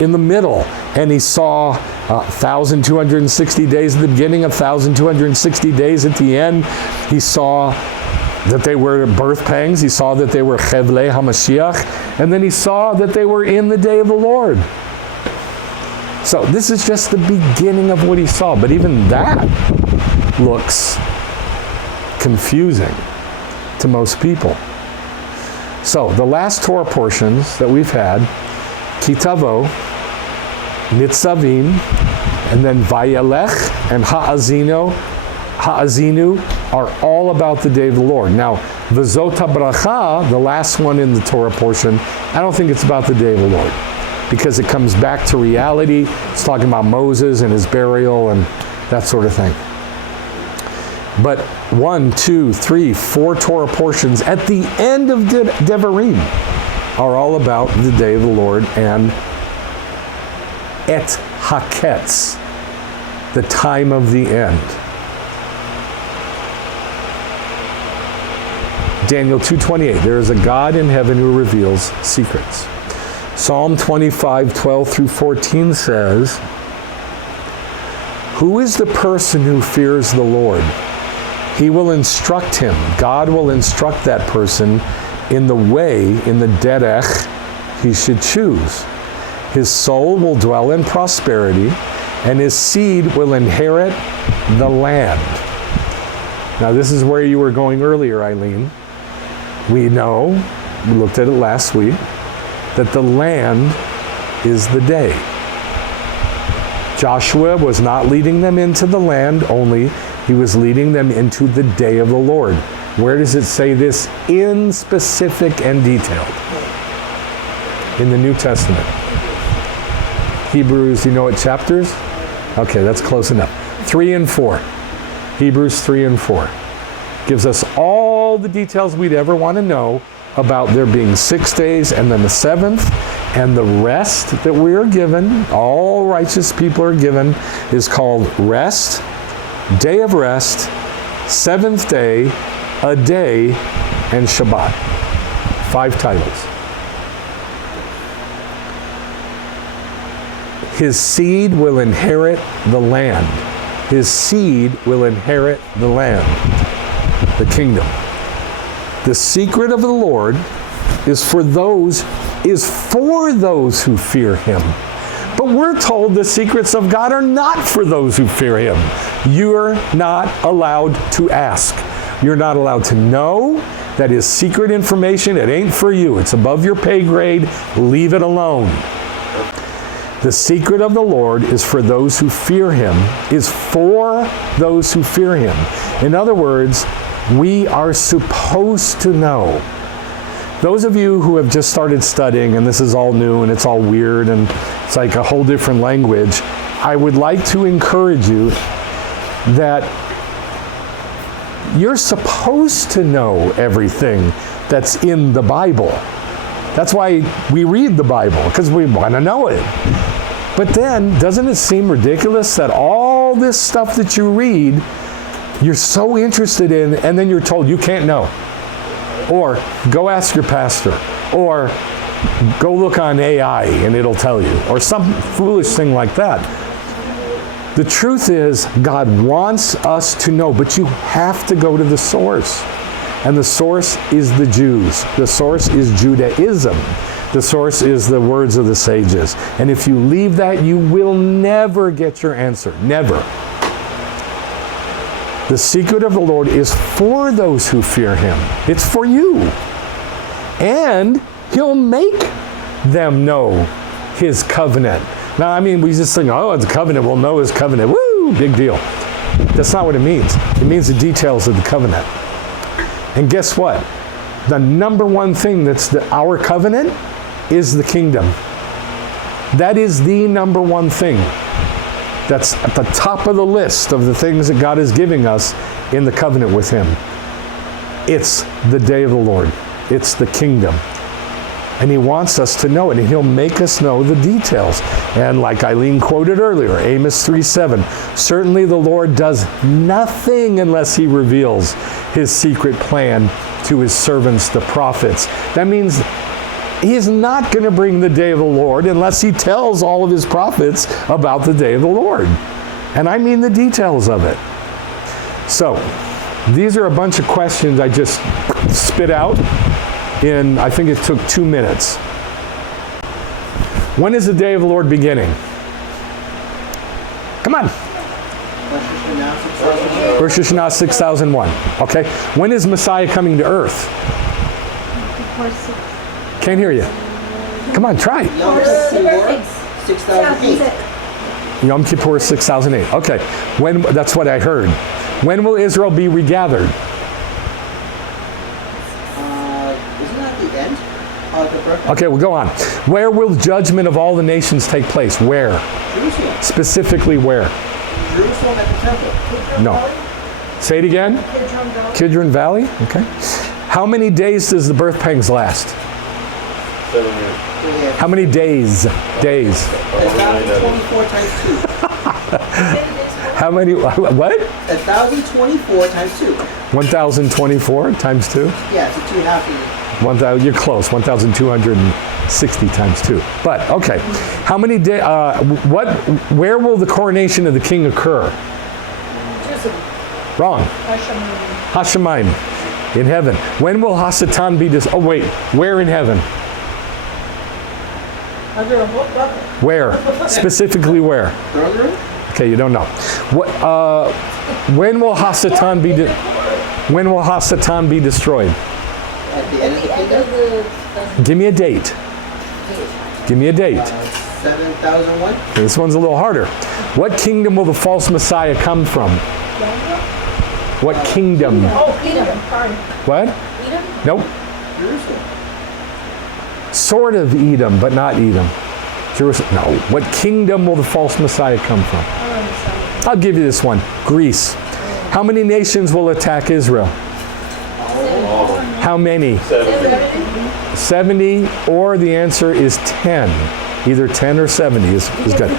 in the middle. And he saw 1,260 days at the beginning, 1,260 days at the end. He saw that they were birth pangs. He saw that they were Chevlei HaMashiach. And then he saw that they were in the day of the Lord. So this is just the beginning of what he saw. But even that looks confusing to most people. So the last Torah portions that we've had, Kitavo, Nitzavim, and then Vayelech and Ha'azinu are all about the day of the Lord. Now, V'zot HaBracha, the last one in the Torah portion, I don't think it's about the day of the Lord, because it comes back to reality. It's talking about Moses and his burial and that sort of thing. But 1, 2, 3, 4 Torah portions at the end of Devarim are all about the day of the Lord and Et Haketz, the time of the end. Daniel 2:28, there is a God in heaven who reveals secrets. Psalm 25, 12 through 14 says, who is the person who fears the Lord? He will instruct him. God will instruct that person in the way, in the derech he should choose. His soul will dwell in prosperity, and his seed will inherit the land. Now this is where you were going earlier, Eileen. We know, we looked at it last week, that the land is the day. Joshua was not leading them into the land only, he was leading them into the day of the Lord. Where does it say this in specific and detailed? In the New Testament. Hebrews, you know what chapters? Okay, that's close enough. 3 and 4. Hebrews 3 and 4. Gives us all the details we'd ever want to know about there being 6 days and then the 7th, and the rest that we are given, all righteous people are given, is called rest, day of rest, 7th day, a day, and Shabbat. 5 titles. His seed will inherit the land. His seed will inherit the land, the kingdom. The secret of the Lord is for those who fear him. But we're told the secrets of God are not for those who fear him. You're not allowed to ask. You're not allowed to know. That is secret information. It ain't for you. It's above your pay grade. Leave it alone. The secret of the Lord is for those who fear him, is for those who fear him. In other words, we are supposed to know. Those of you who have just started studying, and this is all new and it's all weird and it's like a whole different language, I would like to encourage you that you're supposed to know everything that's in the Bible. That's why we read the Bible, because we want to know it. But then, doesn't it seem ridiculous that all this stuff that you read, you're so interested in, and then you're told you can't know? Or go ask your pastor, or go look on AI and it'll tell you, or some foolish thing like that. The truth is, God wants us to know, but you have to go to the source. And the source is the Jews. The source is Judaism. The source is the words of the sages. And if you leave that, you will never get your answer. Never. The secret of the Lord is for those who fear him. It's for you. And he'll make them know his covenant. Now, I mean, we just think, oh, it's a covenant. We'll know his covenant. Woo, big deal. That's not what it means. It means the details of the covenant. And guess what? The number one thing that's our covenant is the kingdom. That is the number one thing. That's at the top of the list of the things that God is giving us in the covenant with him. It's the day of the Lord. It's the kingdom. And he wants us to know it, and he'll make us know the details. And like Eileen quoted earlier, Amos 3:7, certainly the Lord does nothing unless he reveals his secret plan to his servants, the prophets. That means he's not going to bring the day of the Lord unless he tells all of his prophets about the day of the Lord. And I mean the details of it. So, these are a bunch of questions I just spit out in, I think it took 2 minutes. When is the day of the Lord beginning? Come on. Rosh Hashanah 6001. Okay. When is Messiah coming to earth? Can't hear you. Come on, try. Yom Kippur, 6008. Yom Kippur 6008. Okay. When? That's what I heard. When will Israel be regathered? Isn't that the end of the birth? Okay, we'll go on. Where will judgment of all the nations take place? Where? Jerusalem. Specifically where? Jerusalem at the temple. No. Say it again. Kidron Valley. Okay. How many days does the birth pangs last? 7 years. How many days? Days. 1,024 times 2. How many? What? 1,024 times 2. 1,024 times 2? Yeah, it's a 2.5 years. 1,000. You're close. 1,260 times 2. But okay. How many days? Where will the coronation of the king occur? Wrong. Hashemayim. In heaven. When will Hasatan be Oh wait. Where in heaven? Where? Specifically where? Throne room? Okay, you don't know. What? When will Hasatan be? When will Hasatan be destroyed? At the end of the kingdom? Give me a date. Give me a date. 7001? Okay, this one's a little harder. What kingdom will the false Messiah come from? What kingdom? Oh, Edom. Sorry. What? Edom? Nope. Jerusalem. Sort of Edom, but not Edom. Jerusalem. No. What kingdom will the false Messiah come from? I'll give you this one. Greece. How many nations will attack Israel? How many? 70, or the answer is 10. Either 10 or 70 is good.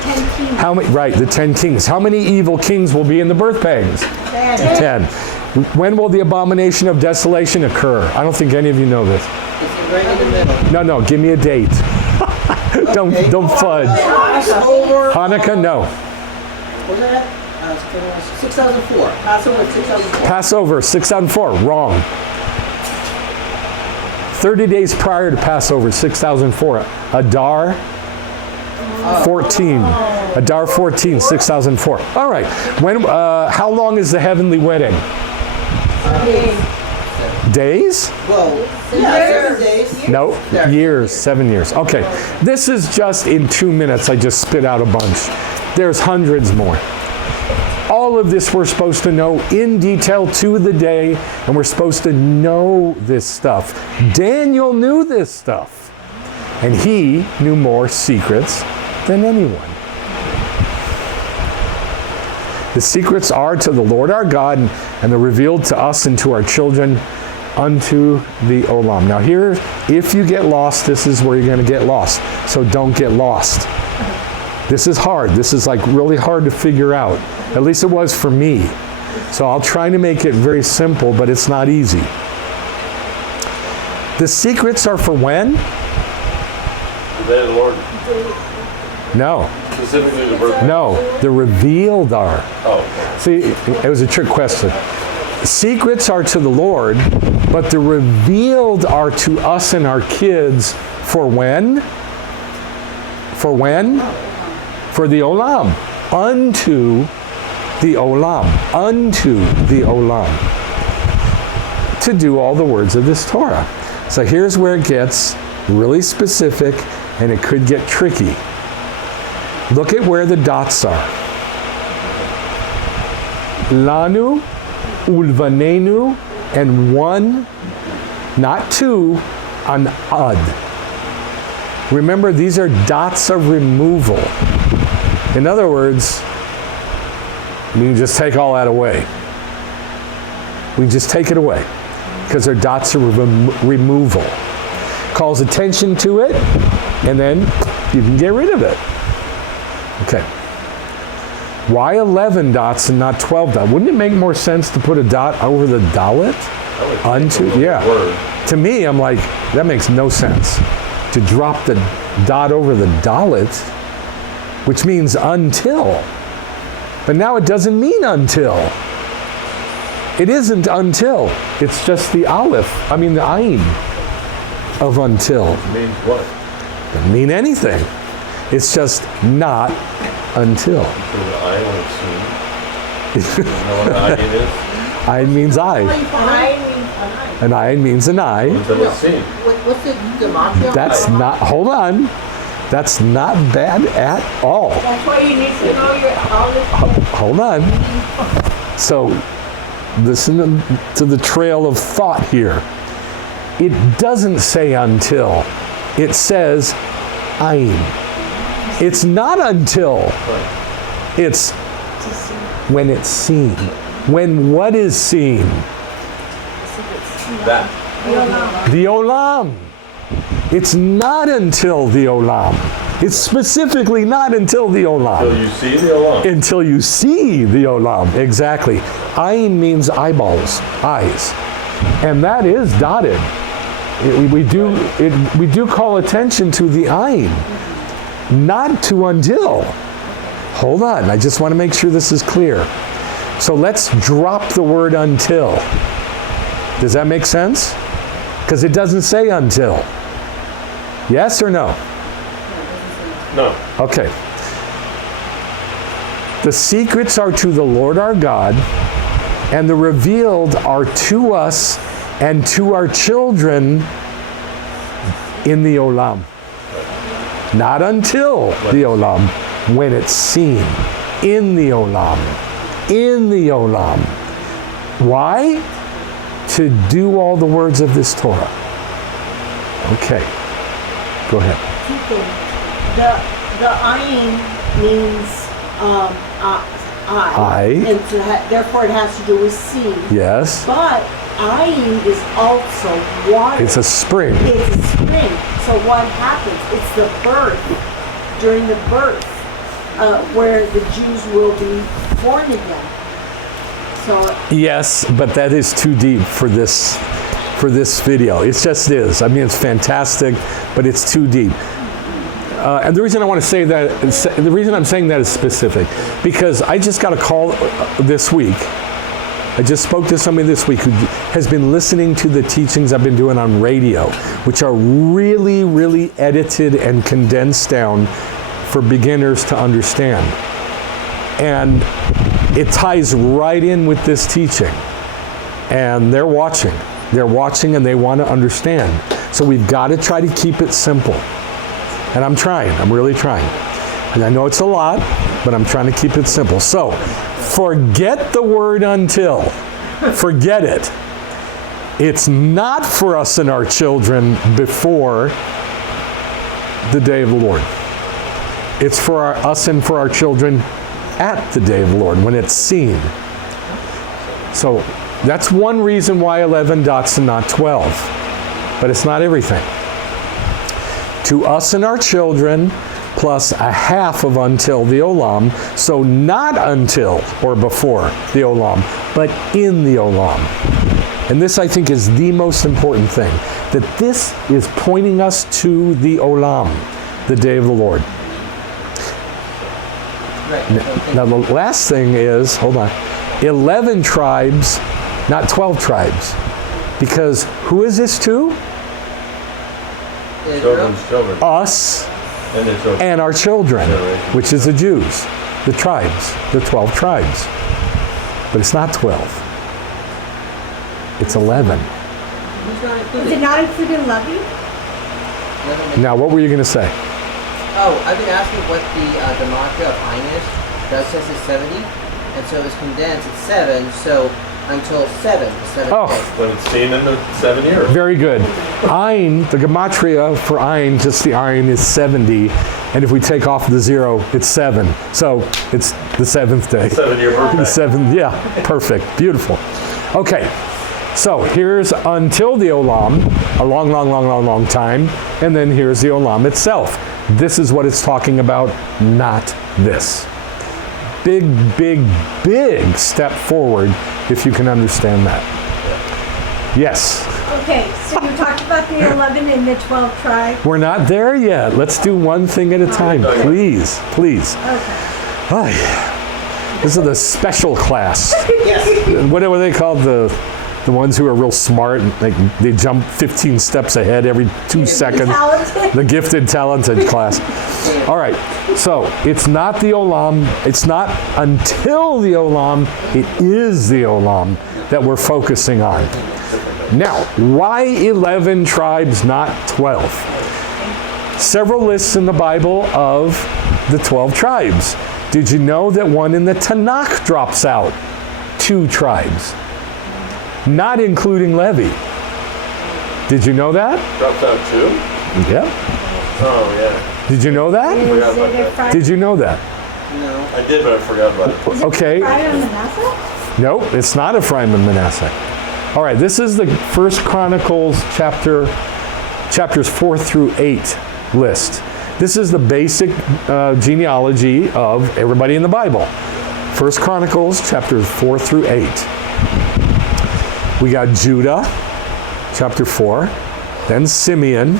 How many? Right, the 10 kings. How many evil kings will be in the birth pangs? 10. When will the abomination of desolation occur? I don't think any of you know this. It's right in the middle. No, give me a date. Don't fudge. Passover. Hanukkah, no. What was that? 6004. Passover 6004. Passover, 6004, wrong. 30 days prior to Passover, 6004. Adar 14. Adar 14, 6004. All right. When? How long is the heavenly wedding? Days? Well, yeah, 7 days. No, years, 7 years. Okay. This is just in 2 minutes. I just spit out a bunch. There's hundreds more. All of this we're supposed to know in detail to the day, and we're supposed to know this stuff. Daniel knew this stuff, and he knew more secrets than anyone. The secrets are to the Lord our God, and they're revealed to us and to our children unto the Olam. Now here, if you get lost, this is where you're going to get lost. So don't get lost. This is hard. This is like really hard to figure out. At least it was for me. So I'll try to make it very simple, but it's not easy. The secrets are for when? The day of the Lord. No. Specifically the birth. No. The revealed are. Oh. See, it was a trick question. Secrets are to the Lord, but the revealed are to us and our kids for when? For when? For the Olam. Unto the Olam. Unto the Olam. To do all the words of this Torah. So here's where it gets really specific, and it could get tricky. Look at where the dots are. Lanu, ulvanenu, and one, not two, an ad. Remember, these are dots of removal. In other words, we can just take all that away. We can just take it away because they're dots of removal. calls attention to it, and then you can get rid of it. Okay. Why 11 dots and not 12 dots? Wouldn't it make more sense to put a dot over the dalet? Unto? Yeah. To me, I'm like, that makes no sense. To drop the dot over the dalet, which means until. But now it doesn't mean until. It isn't until. It's just the aleph, the ayin of until. It means what? Doesn't mean anything. It's just not until. So the ayin when it's seen. You know what an ayin is? Ayin means eye. An eye means an eye. An ayin means an eye. Until it's seen. What's the gematria? That's not, hold on. That's not bad at all. That's why you need to know your aleph. Hold on. So, listen to the trail of thought here. It doesn't say until. It says ayin. It's not until. It's when it's seen. When what is seen? That. The olam. It's not until the olam. It's specifically not until the olam. Until you see the olam. Until you see the olam. Exactly. Ayin means eyeballs, eyes. And that is dotted. We do call attention to the ayin, not to until. Hold on, I just want to make sure this is clear. So let's drop the word until. Does that make sense? Because it doesn't say until. Yes or no? No. Okay. The secrets are to the Lord our God, and the revealed are to us and to our children in the olam. Not until the olam, when it's seen. In the olam. In the olam. Why? To do all the words of this Torah. Okay. Go ahead. Two things. The ayin means eye. And therefore it has to do with seeing. Yes. But ayin is also water. It's a spring. It's a spring. So what happens? It's the birth, during the birth, where the Jews will be born again. So Yes, but that is too deep for this video. It just is. It's fantastic, but it's too deep. And the reason I want to say that, the reason I'm saying that is specific, because I just got a call this week. I just spoke to somebody this week who has been listening to the teachings I've been doing on radio, which are really, really edited and condensed down for beginners to understand. And it ties right in with this teaching. And they're watching. They're watching and they want to understand. So we've got to try to keep it simple. And I'm trying. I'm really trying. And I know it's a lot, but I'm trying to keep it simple. So, forget the word until. Forget it. It's not for us and our children before the day of the Lord. It's for us and for our children at the day of the Lord, when it's seen. So, that's one reason why 11 dots and not 12. But it's not everything. To us and our children, plus a half of until the olam, so not until or before the olam, but in the olam. And this, I think, is the most important thing, that this is pointing us to the olam, the day of the Lord. Right. Now, the last thing is, 11 tribes, not 12 tribes. Because who is this to? Children's children. Us And their children. and our children, Generation. which is the Jews, the tribes, the 12 tribes. But it's not 12. It's 11. Who's not Is included? it not included in Levy? Now, what were you going to say? Oh, I've been asking what the mantra of Ayin is. That says it's 70, and so it's condensed. It's 7, so until 7, the 7th Oh. day. When it's seen in the 7 years. Very good. Ayin, the gematria for ayin, just the ayin, is 70. And if we take off the 0, it's 7. So it's the 7th day. 7-year birthday. The 7th, yeah, perfect, beautiful. Okay, So here's until the olam, a long, long, long, long, long time, and then here's the olam itself. This is what it's talking about, not this. Big, big, big step forward if you can understand that. Yes? Okay, so you talked about the 11 and the 12 tribes. We're not there yet. Let's do one thing at a time, please, please. Okay. Ay, this is the special class. Yes. What are they called? The ones who are real smart, and they jump 15 steps ahead every 2 seconds. Talented. The gifted, talented class. All right, so it's not the olam, it's not until the olam, it is the olam that we're focusing on. Now, why 11 tribes, not 12? Several lists in the Bible of the 12 tribes. Did you know that one in the Tanakh drops out? 2 tribes. Not including Levi. Did you know that? Dropped out too? Yeah. Oh, yeah. Did you know that? Forgot about that. Ephraim Did you know that? No. I did, but I forgot about it. Okay. and Manasseh? No, it's not Ephraim and Manasseh. All right, this is the First Chronicles chapters 4 through 8 list. This is the basic genealogy of everybody in the Bible. First Chronicles chapters 4 through 8. We got Judah, chapter 4, then Simeon,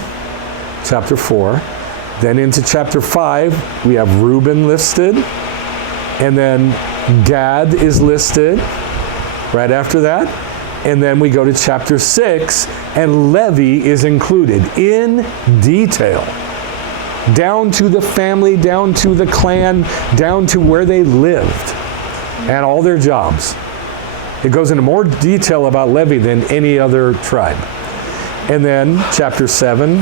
chapter 4, then into chapter 5, we have Reuben listed, and then Gad is listed right after that, and then we go to chapter 6, and Levi is included in detail, down to the family, down to the clan, down to where they lived, and all their jobs. It goes into more detail about Levi than any other tribe. And then chapter 7,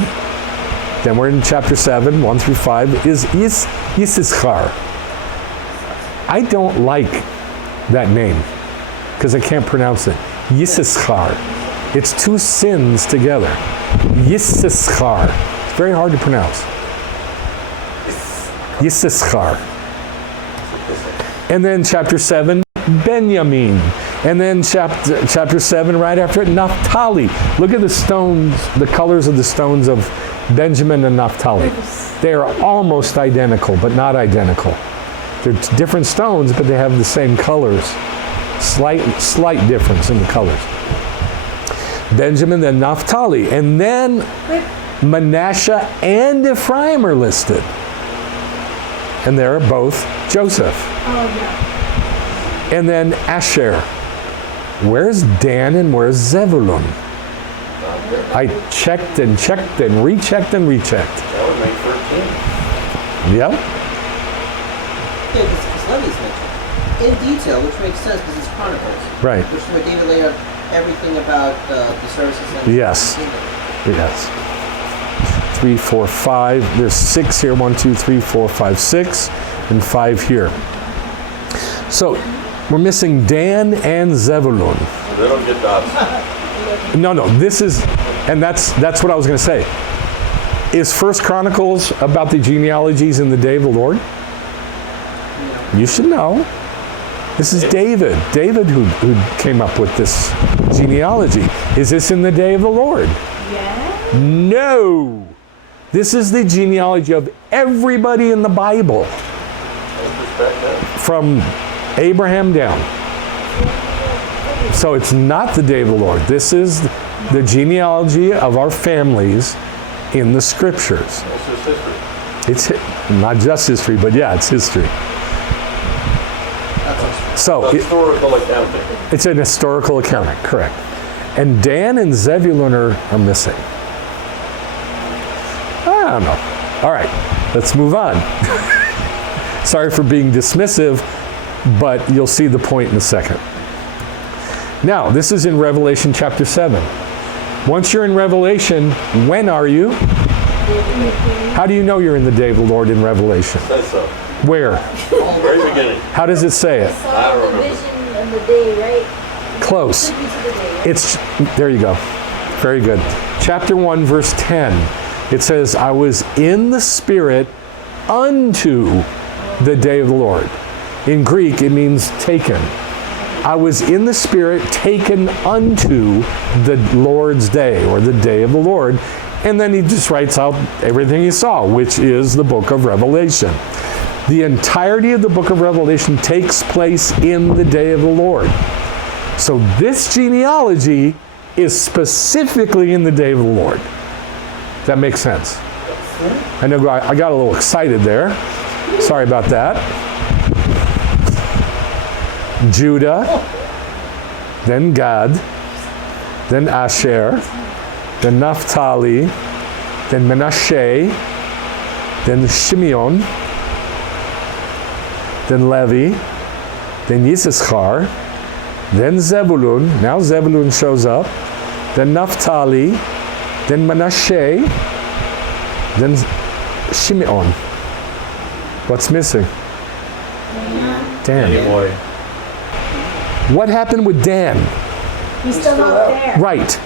then we're in chapter 7, 1 through 5, is Yisachar. I don't like that name because I can't pronounce it. Yisachar. It's 2 sins together. Yisachar. It's very hard to pronounce. Yisachar. And then chapter 7, Benjamin. And then chapter 7, right after it, Naphtali. Look at the stones, the colors of the stones of Benjamin and Naphtali. They are almost identical, but not identical. They're different stones, but they have the same colors. Slight difference in the colors. Benjamin, then Naphtali. And then Manasseh and Ephraim are listed. And they're both Joseph. Oh, yeah. And then Asher. Where's Dan and where's Zebulun? I checked and checked and rechecked and rechecked. That would make 13. Yep. Yeah, because Levi's mentioned in detail, which makes sense because it's Chronicles. Right. Which is where David laid out everything about the services and Yes. the kingdom. Yes. 3, 4, 5. There's 6 here. 1, 2, 3, 4, 5, 6, and 5 here. So we're missing Dan and Zebulun. They don't get dots. No. This is, and that's what I was going to say. Is First Chronicles about the genealogies in the day of the Lord? You should know. This is David. David who came up with this genealogy. Is this in the day of the Lord? Yeah. No. This is the genealogy of everybody in the Bible. From Abraham down. So it's not the day of the Lord. This is the genealogy of our families in the scriptures. It's just history. It's not just history, but yeah, it's history. So Historical accounting. it's an historical accounting, correct. And Dan and Zebulun are missing. I don't know. All right, let's move on. Sorry for being dismissive, but you'll see the point in a second. Now, this is in Revelation chapter 7. Once you're in Revelation, when are you? How do you know you're in the day of the Lord in Revelation? It says so. Where? Very beginning. How does it say it? I Saw don't the remember. vision of the day, right? Close. Took me to the day. It's, there you go. Very good. Chapter 1, verse 10. It says, I was in the Spirit unto the day of the Lord. In Greek, it means taken. I was in the Spirit taken unto the Lord's day, or the day of the Lord. And then he just writes out everything he saw, which is the book of Revelation. The entirety of the book of Revelation takes place in the day of the Lord. So this genealogy is specifically in the day of the Lord. Does that make sense? I know I got a little excited there. Sorry about that. Judah, then Gad, then Asher, then Naphtali, then Menashe, then Shimeon, then Levi, then Yisachar, then Zebulun. Now Zebulun shows up. Then Naphtali, then Menashe, then Shimeon. What's missing? Dan. Boy. What happened with Dan? He's still not there. Right.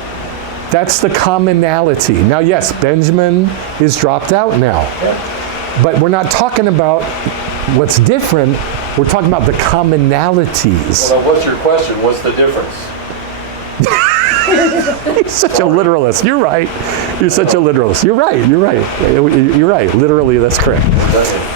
That's the commonality. Now, yes, Benjamin is dropped out now. But we're not talking about what's different. We're talking about the commonalities. Well, now what's your question? What's the difference? You're such a literalist. You're right. You're such a literalist. You're right. You're right. You're right. Literally, that's correct.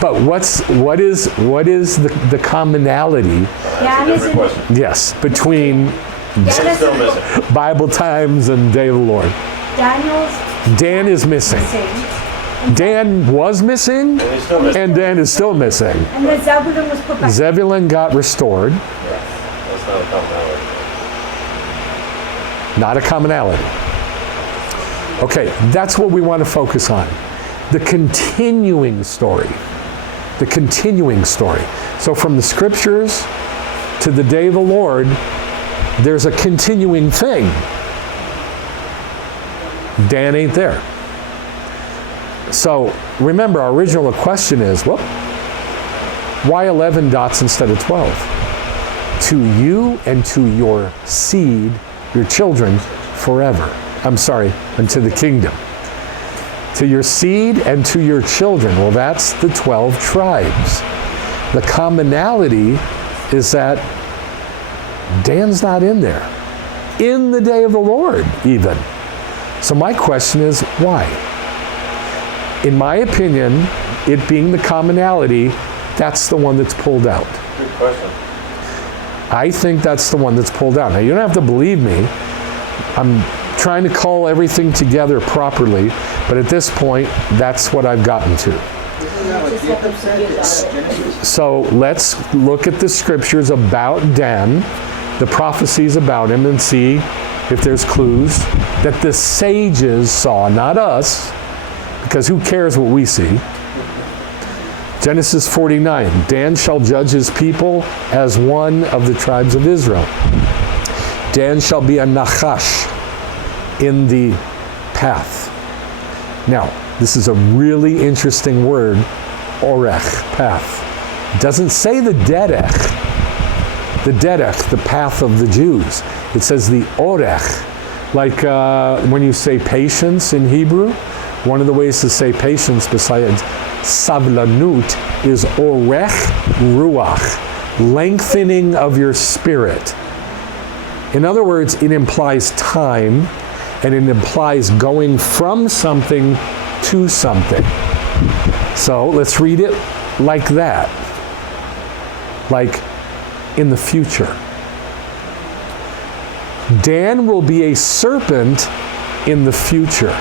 But what is the commonality? Dan is Different in, question. Yes, between Dan is Still in, missing. Bible times and Day of the Lord. Daniel's Dan is missing. missing. Dan was missing, And he's still missing. and Dan is still missing. And then Zebulun was put back. Zebulun got restored. That's not a commonality. Not a commonality. Okay, that's what we want to focus on. The continuing story. The continuing story. So from the scriptures to the day of the Lord, there's a continuing thing. Dan ain't there. So remember, our original question is, well, why 11 dots instead of 12? To you and to your seed, your children, forever. I'm sorry, unto the kingdom. To your seed and to your children. Well, that's the 12 tribes. The commonality is that Dan's not in there. In the day of the Lord, even. So my question is, why? In my opinion, it being the commonality, that's the one that's pulled out. Good question. I think that's the one that's pulled out. Now, you don't have to believe me. I'm trying to call everything together properly, but at this point, that's what I've gotten to. Isn't that what Jacob said? Genesis? So let's look at the scriptures about Dan, the prophecies about him, and see if there's clues that the sages saw, not us, because who cares what we see. Genesis 49, Dan shall judge his people as one of the tribes of Israel. Dan shall be a nachash in the path. Now, this is a really interesting word, orech, path. It doesn't say the derech, the path of the Jews. It says the orech, like when you say patience in Hebrew, one of the ways to say patience besides savlanut is orech ruach, lengthening of your spirit. In other words, it implies time, and it implies going from something to something. So let's read it like that. Like in the future. Dan will be a serpent in the future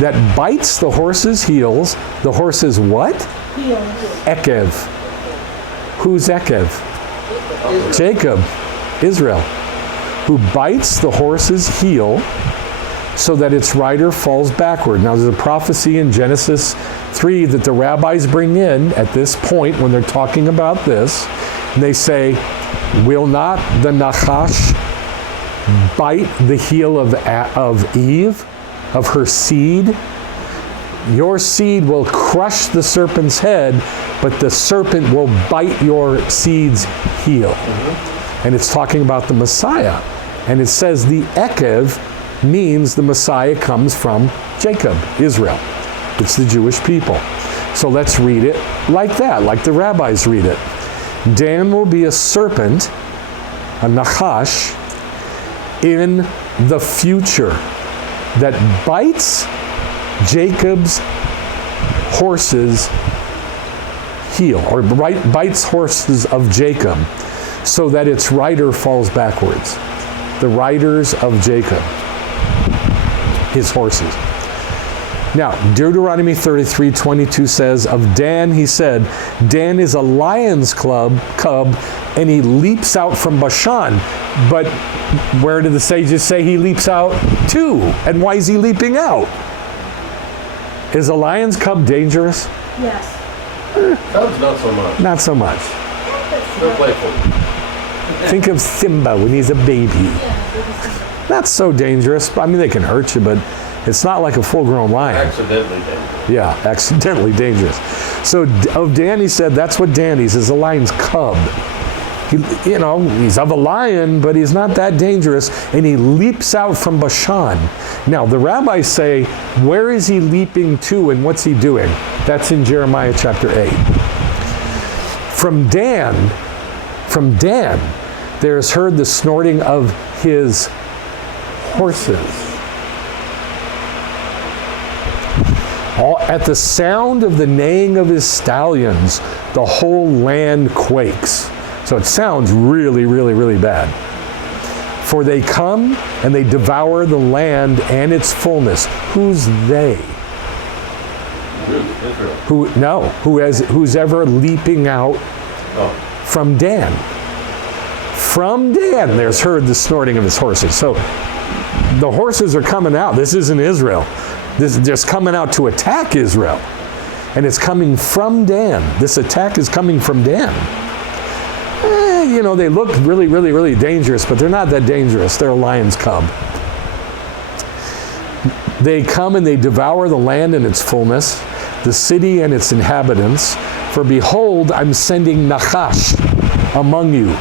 that bites the horse's heels. The horse's what? Heels. Ekev. Who's Ekev? Jacob, Israel, who bites the horse's heel so that its rider falls backward. Now, there's a prophecy in Genesis 3 that the rabbis bring in at this point when they're talking about this. And they say, will not the Nachash bite the heel of Eve, of her seed? Your seed will crush the serpent's head, but the serpent will bite your seed's heel. And it's talking about the Messiah. And it says the Ekev means the Messiah comes from Jacob, Israel. It's the Jewish people. So let's read it like that, like the rabbis read it. Dan will be a serpent a nachash, in the future that bites Jacob's horse's heel, or bites horses of Jacob, so that its rider falls backwards. The riders of Jacob, his horses. Now, Deuteronomy 33:22 says, of Dan he said, Dan is a lion's cub, and he leaps out from Bashan. But where did the sages say he leaps out to? And why is he leaping out? Is a lion's cub dangerous? Yes. Cubs, not so much. Not so much. They're playful. Think of Simba when he's a baby. Not so dangerous. I mean, they can hurt you, but it's not like a full-grown lion. Accidentally dangerous. Yeah, accidentally dangerous. So of Dan, he said, that's what Dan is. He's a lion's cub. He's of a lion, but he's not that dangerous, and he leaps out from Bashan. Now, the rabbis say, where is he leaping to, and what's he doing? That's in Jeremiah chapter 8. From Dan, there is heard the snorting of his horses. At the sound of the neighing of his stallions, the whole land quakes. So it sounds really, really, really bad. For they come and they devour the land and its fullness. Who's they? Israel. Who's ever leaping out from Dan? From Dan, there's heard the snorting of his horses. So the horses are coming out. This isn't Israel. This is just coming out to attack Israel. And it's coming from Dan. This attack is coming from Dan. They look really, really, really dangerous, but they're not that dangerous. They're a lion's cub. They come and they devour the land and its fullness, the city and its inhabitants. For behold, I'm sending nachash among you,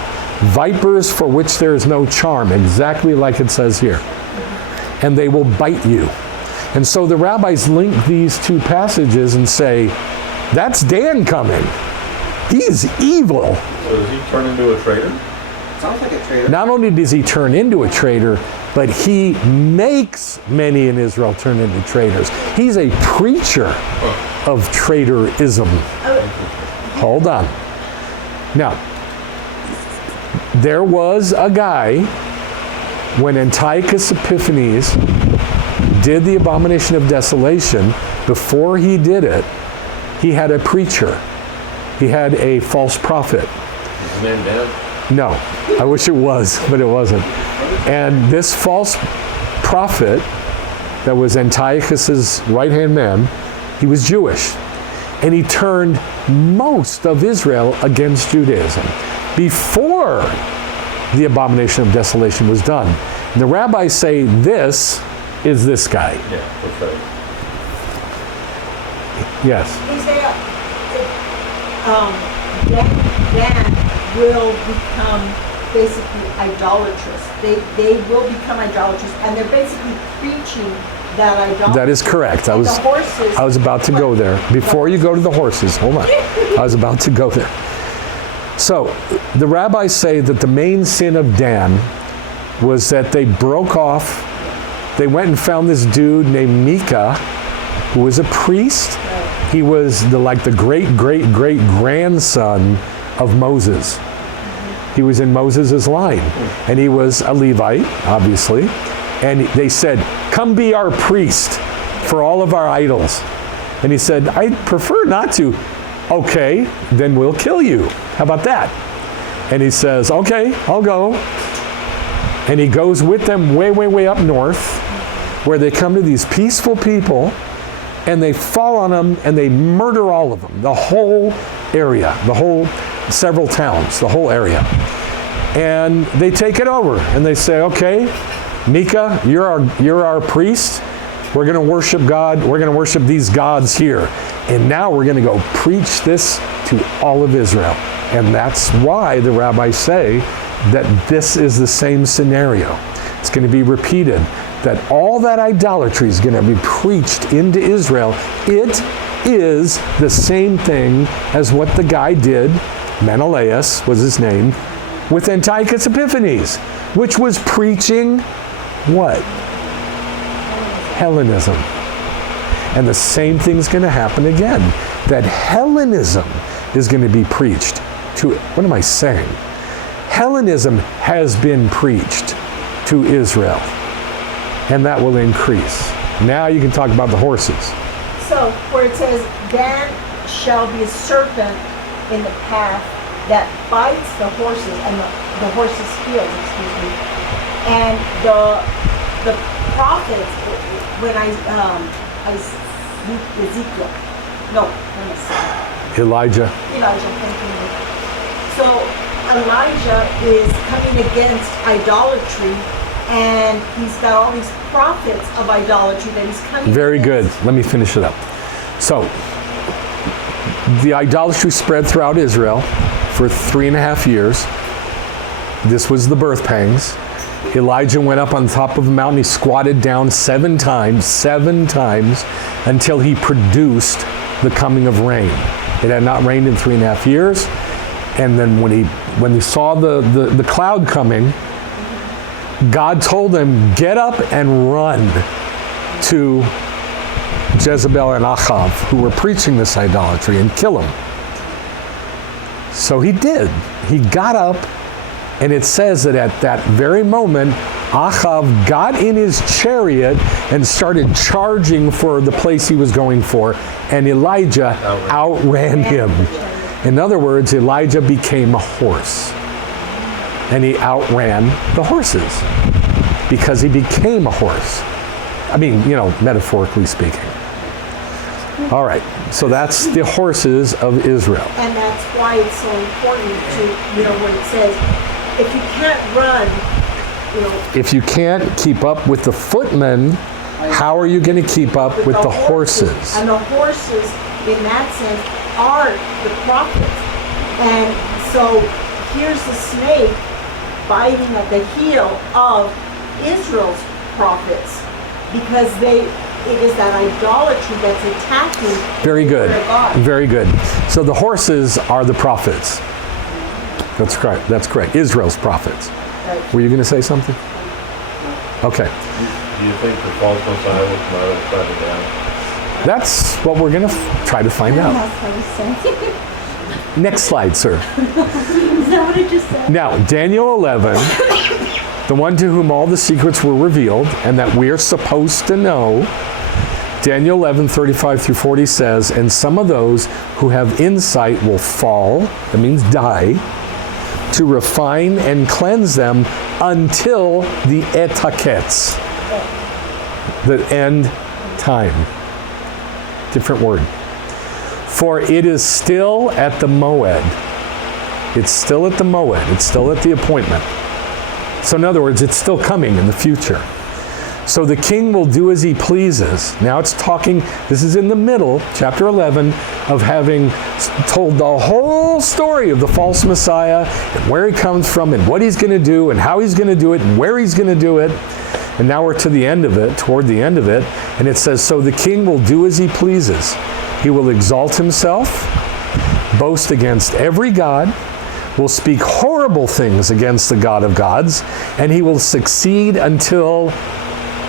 vipers for which there is no charm, exactly like it says here. And they will bite you. And so the rabbis link these two passages and say, that's Dan coming. He's evil. So does he turn into a traitor? Sounds like a traitor. Not only does he turn into a traitor, but he makes many in Israel turn into traitors. He's a preacher of traitorism. Hold on. Now, there was a guy when Antiochus Epiphanes did the abomination of desolation. Before he did it, he had a preacher. He had a false prophet. Is his name Dan? No, I wish it was, but it wasn't. And this false prophet that was Antiochus's right-hand man, he was Jewish. And he turned most of Israel against Judaism before the abomination of desolation was done. And the rabbis say this is this guy. Yeah, that's right. Yes. Dan will become basically idolatrous. They will become idolatrous, and they're basically preaching that idolatry. That is correct. I was about to go there. Before you go to the horses, hold on. I was about to go there. So, the rabbis say that the main sin of Dan was that they broke off. They went and found this dude named Micah, who was a priest. He was the great-great-great-grandson of Moses. He was in Moses' line. And he was a Levite, obviously. And they said, come be our priest for all of our idols. And he said, I'd prefer not to. Okay, then we'll kill you. How about that? And he says, okay, I'll go. And he goes with them way, way, way up north, where they come to these peaceful people, and they fall on them, and they murder all of them, the whole area, several towns, the whole area. And they take it over, and they say, okay, Micah, you're our priest. We're going to worship God. We're going to worship these gods here. And now we're going to go preach this to all of Israel. And that's why the rabbis say that this is the same scenario. It's going to be repeated, that all that idolatry is going to be preached into Israel. It is the same thing as what the guy did, Menelaus was his name, with Antiochus Epiphanes, which was preaching what? Hellenism. And the same thing's going to happen again. That Hellenism is going to be preached to, what am I saying? Hellenism has been preached to Israel, and that will increase. Now you can talk about the horses. So, where it says, Dan shall be a serpent in the path that bites the horses, and the horses' heels, excuse me. And the prophets, when Ezekiel, no, let me see. Elijah. Thank you. So Elijah is coming against idolatry, and he's got all these prophets of idolatry that he's coming Very against. good. Let me finish it up. So, the idolatry spread throughout Israel for 3.5 years. This was the birth pangs. Elijah went up on top of the mountain. He squatted down 7 times, until he produced the coming of rain. It had not rained in 3.5 years. And then when he saw the cloud coming, God told him, get up and run to Jezebel and Achav, who were preaching this idolatry, and kill them. So he did. He got up, and it says that at that very moment, Achav got in his chariot and started charging for the place he was going for, and Elijah outran him. In other words, Elijah became a horse, and he outran the horses because he became a horse. I mean, metaphorically speaking. All right, so that's the horses of Israel. And that's why it's so important to, when it says, if you can't run, If you can't keep up with the footmen, how are you going to keep up with the horses? And the horses, in that sense, are the prophets. And so here's the snake biting at the heel of Israel's prophets, because it is that idolatry that's attacking. Very good. the God. Very good. So the horses are the prophets. That's correct. That's correct. Israel's prophets. Right. Were you going to say something? Okay. Do you think the false Messiah will come out of the tribe of Dan? That's what we're going to try to find out. That's what I was saying. Next slide, sir. Is that what I just said? Now, Daniel 11, the one to whom all the secrets were revealed and that we're supposed to know, Daniel 11, 35 through 40 says, and some of those who have insight will fall, that means die, to refine and cleanse them until the etaketz, the end time. Different word. For it is still at the moed. It's still at the moed. It's still at the appointment. So in other words, it's still coming in the future. So the king will do as he pleases. Now it's talking, this is in the middle, chapter 11, of having told the whole story of the false Messiah and where he comes from and what he's going to do and how he's going to do it and where he's going to do it. And now we're to the end of it, toward the end of it. And it says, so the king will do as he pleases. He will exalt himself, boast against every god, will speak horrible things against the God of gods, and he will succeed until,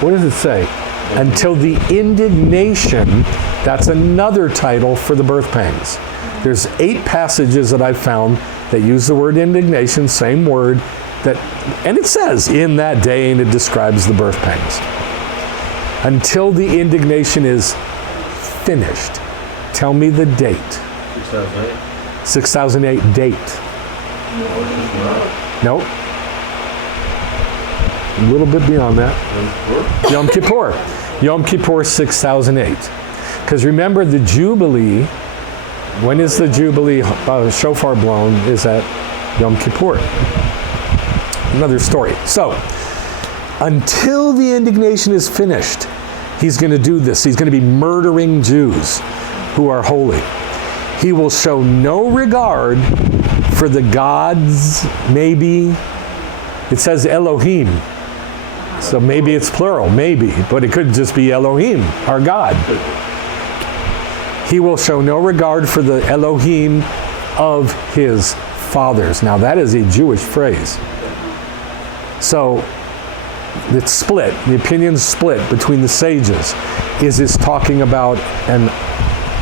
what does it say? Until the indignation. That's another title for the birth pangs. There's 8 passages that I've found that use the word indignation, same word, and it says in that day, and it describes the birth pangs. Until the indignation is finished. Tell me the date. 6008? 6008 date. Nope. A little bit beyond that. Yom Kippur. Yom Kippur 6008. Because remember the Jubilee, when is the Jubilee shofar blown? Is at Yom Kippur. Another story. So, until the indignation is finished, he's going to do this. He's going to be murdering Jews who are holy. He will show no regard for the gods, maybe. It says Elohim. So maybe it's plural, maybe. But it could just be Elohim, our God. He will show no regard for the Elohim of his fathers. Now that is a Jewish phrase. So it's split. The opinion's split between the sages. Is this talking about an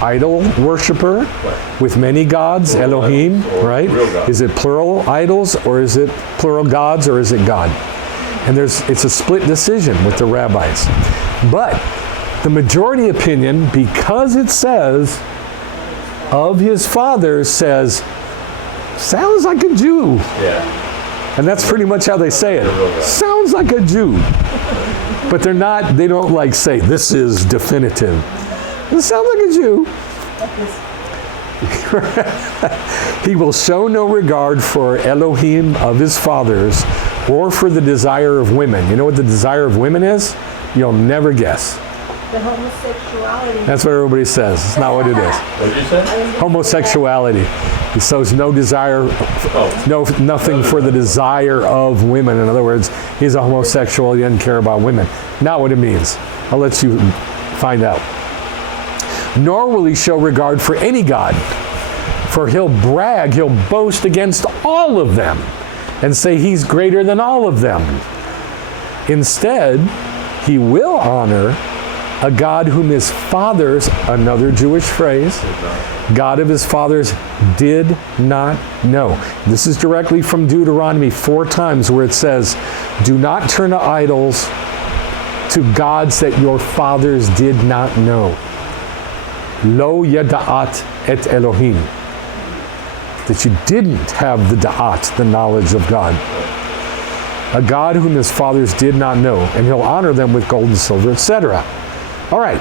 idol worshiper with many gods, Elohim, right? Is it plural idols, or is it plural gods, or is it God? And it's a split decision with the rabbis. But the majority opinion, because it says of his fathers, says sounds like a Jew. Yeah. And that's pretty much how they say it. Sounds like a Jew. But they don't like say, this is definitive. It sounds like a Jew. He will show no regard for Elohim of his fathers or for the desire of women. You know what the desire of women is? You'll never guess. The homosexuality. That's what everybody says. It's not what it is. What did you say? Homosexuality. He shows no desire, nothing for the desire of women. In other words, he's a homosexual. He doesn't care about women. Not what it means. I'll let you find out. Nor will he show regard for any god, for he'll brag, he'll boast against all of them and say he's greater than all of them. Instead, he will honor a God whom his fathers, another Jewish phrase, God of his fathers did not know. This is directly from Deuteronomy 4 times where it says, do not turn to idols, to gods that your fathers did not know. Lo yada'at et Elohim. That you didn't have the da'at, the knowledge of God. A God whom his fathers did not know, and he'll honor them with gold and silver, etc. All right,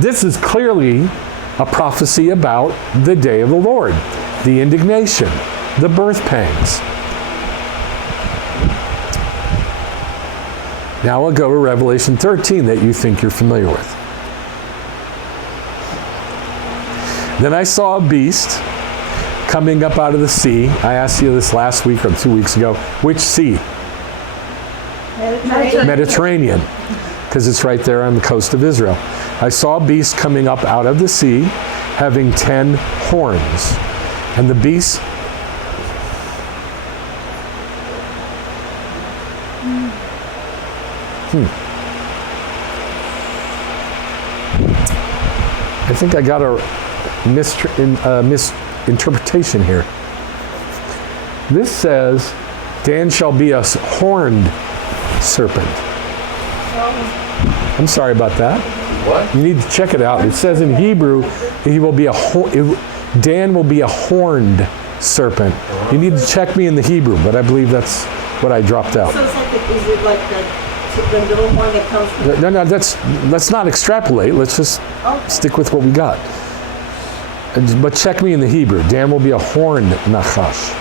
this is clearly a prophecy about the day of the Lord, the indignation, the birth pangs. Now we'll go to Revelation 13 that you think you're familiar with. Then I saw a beast coming up out of the sea. I asked you this last week or 2 weeks ago. Which sea? Mediterranean. Because it's right there on the coast of Israel. I saw a beast coming up out of the sea, having 10 horns. And the beast... I think I got a misinterpretation here. This says, Dan shall be a horned serpent. I'm sorry about that. What? You need to check it out. It says in Hebrew, he will be Dan will be a horned serpent. You need to check me in the Hebrew, but I believe that's what I dropped out. So it's like, is it like the little horn that comes from... No, let's not extrapolate. Let's just stick with what we got. But check me in the Hebrew. Dan will be a horned nachash.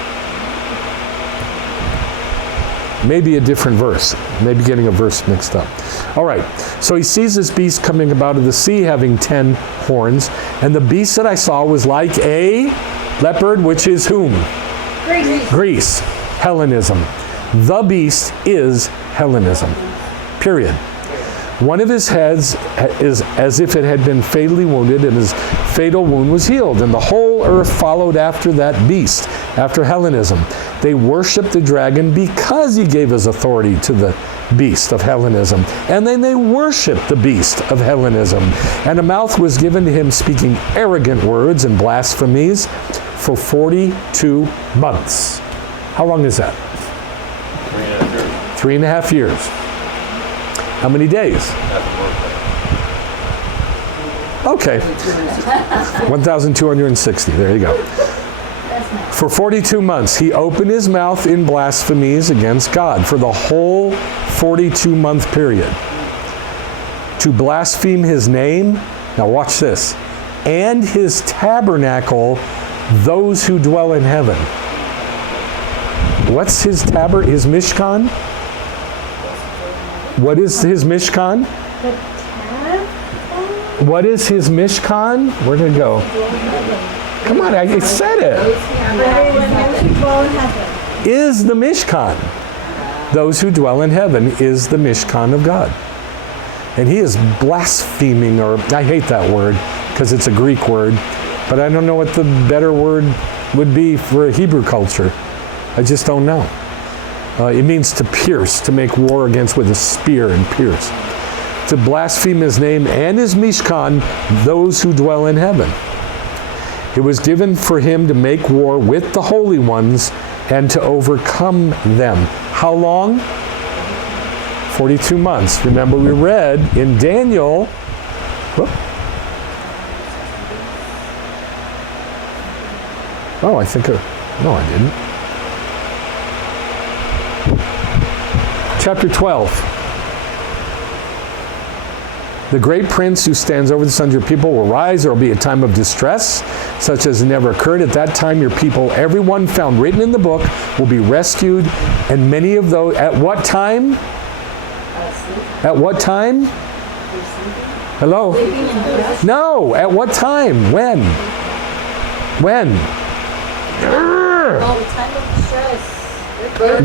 Maybe a different verse. Maybe getting a verse mixed up. All right. So he sees this beast coming up out of the sea having 10 horns. And the beast that I saw was like a leopard, which is whom? Greece. Hellenism. The beast is Hellenism. Period. One of his heads is as if it had been fatally wounded, and his fatal wound was healed. And the whole earth followed after that beast, after Hellenism. They worshiped the dragon because he gave his authority to the beast of Hellenism. And then they worshiped the beast of Hellenism. And a mouth was given to him speaking arrogant words and blasphemies for 42 months. How long is that? 3.5 years. How many days? Okay. 1,260. There you go. For 42 months, he opened his mouth in blasphemies against God for the whole 42-month period. To blaspheme his name, now watch this, and his tabernacle, those who dwell in heaven. What's his Mishkan? What is his Mishkan? What is his Mishkan? Where'd it go? Come on, I said it. Is the Mishkan. Those who dwell in heaven is the Mishkan of God. And he is blaspheming, or I hate that word because it's a Greek word, but I don't know what the better word would be for a Hebrew culture? I just don't know. It means to pierce, to make war against with a spear and pierce. To blaspheme his name and his Mishkan, those who dwell in heaven. It was given for him to make war with the holy ones and to overcome them. How long? 42 months. Remember, we read in Daniel. Oh, I think. No, I didn't. Chapter 12. The great prince who stands over the sons of your people will rise. There will be a time of distress, such as never occurred. At that time, your people, everyone found written in the book, will be rescued. And many of those, at what time? At what time? Hello? No, at what time? When? When? Time of distress.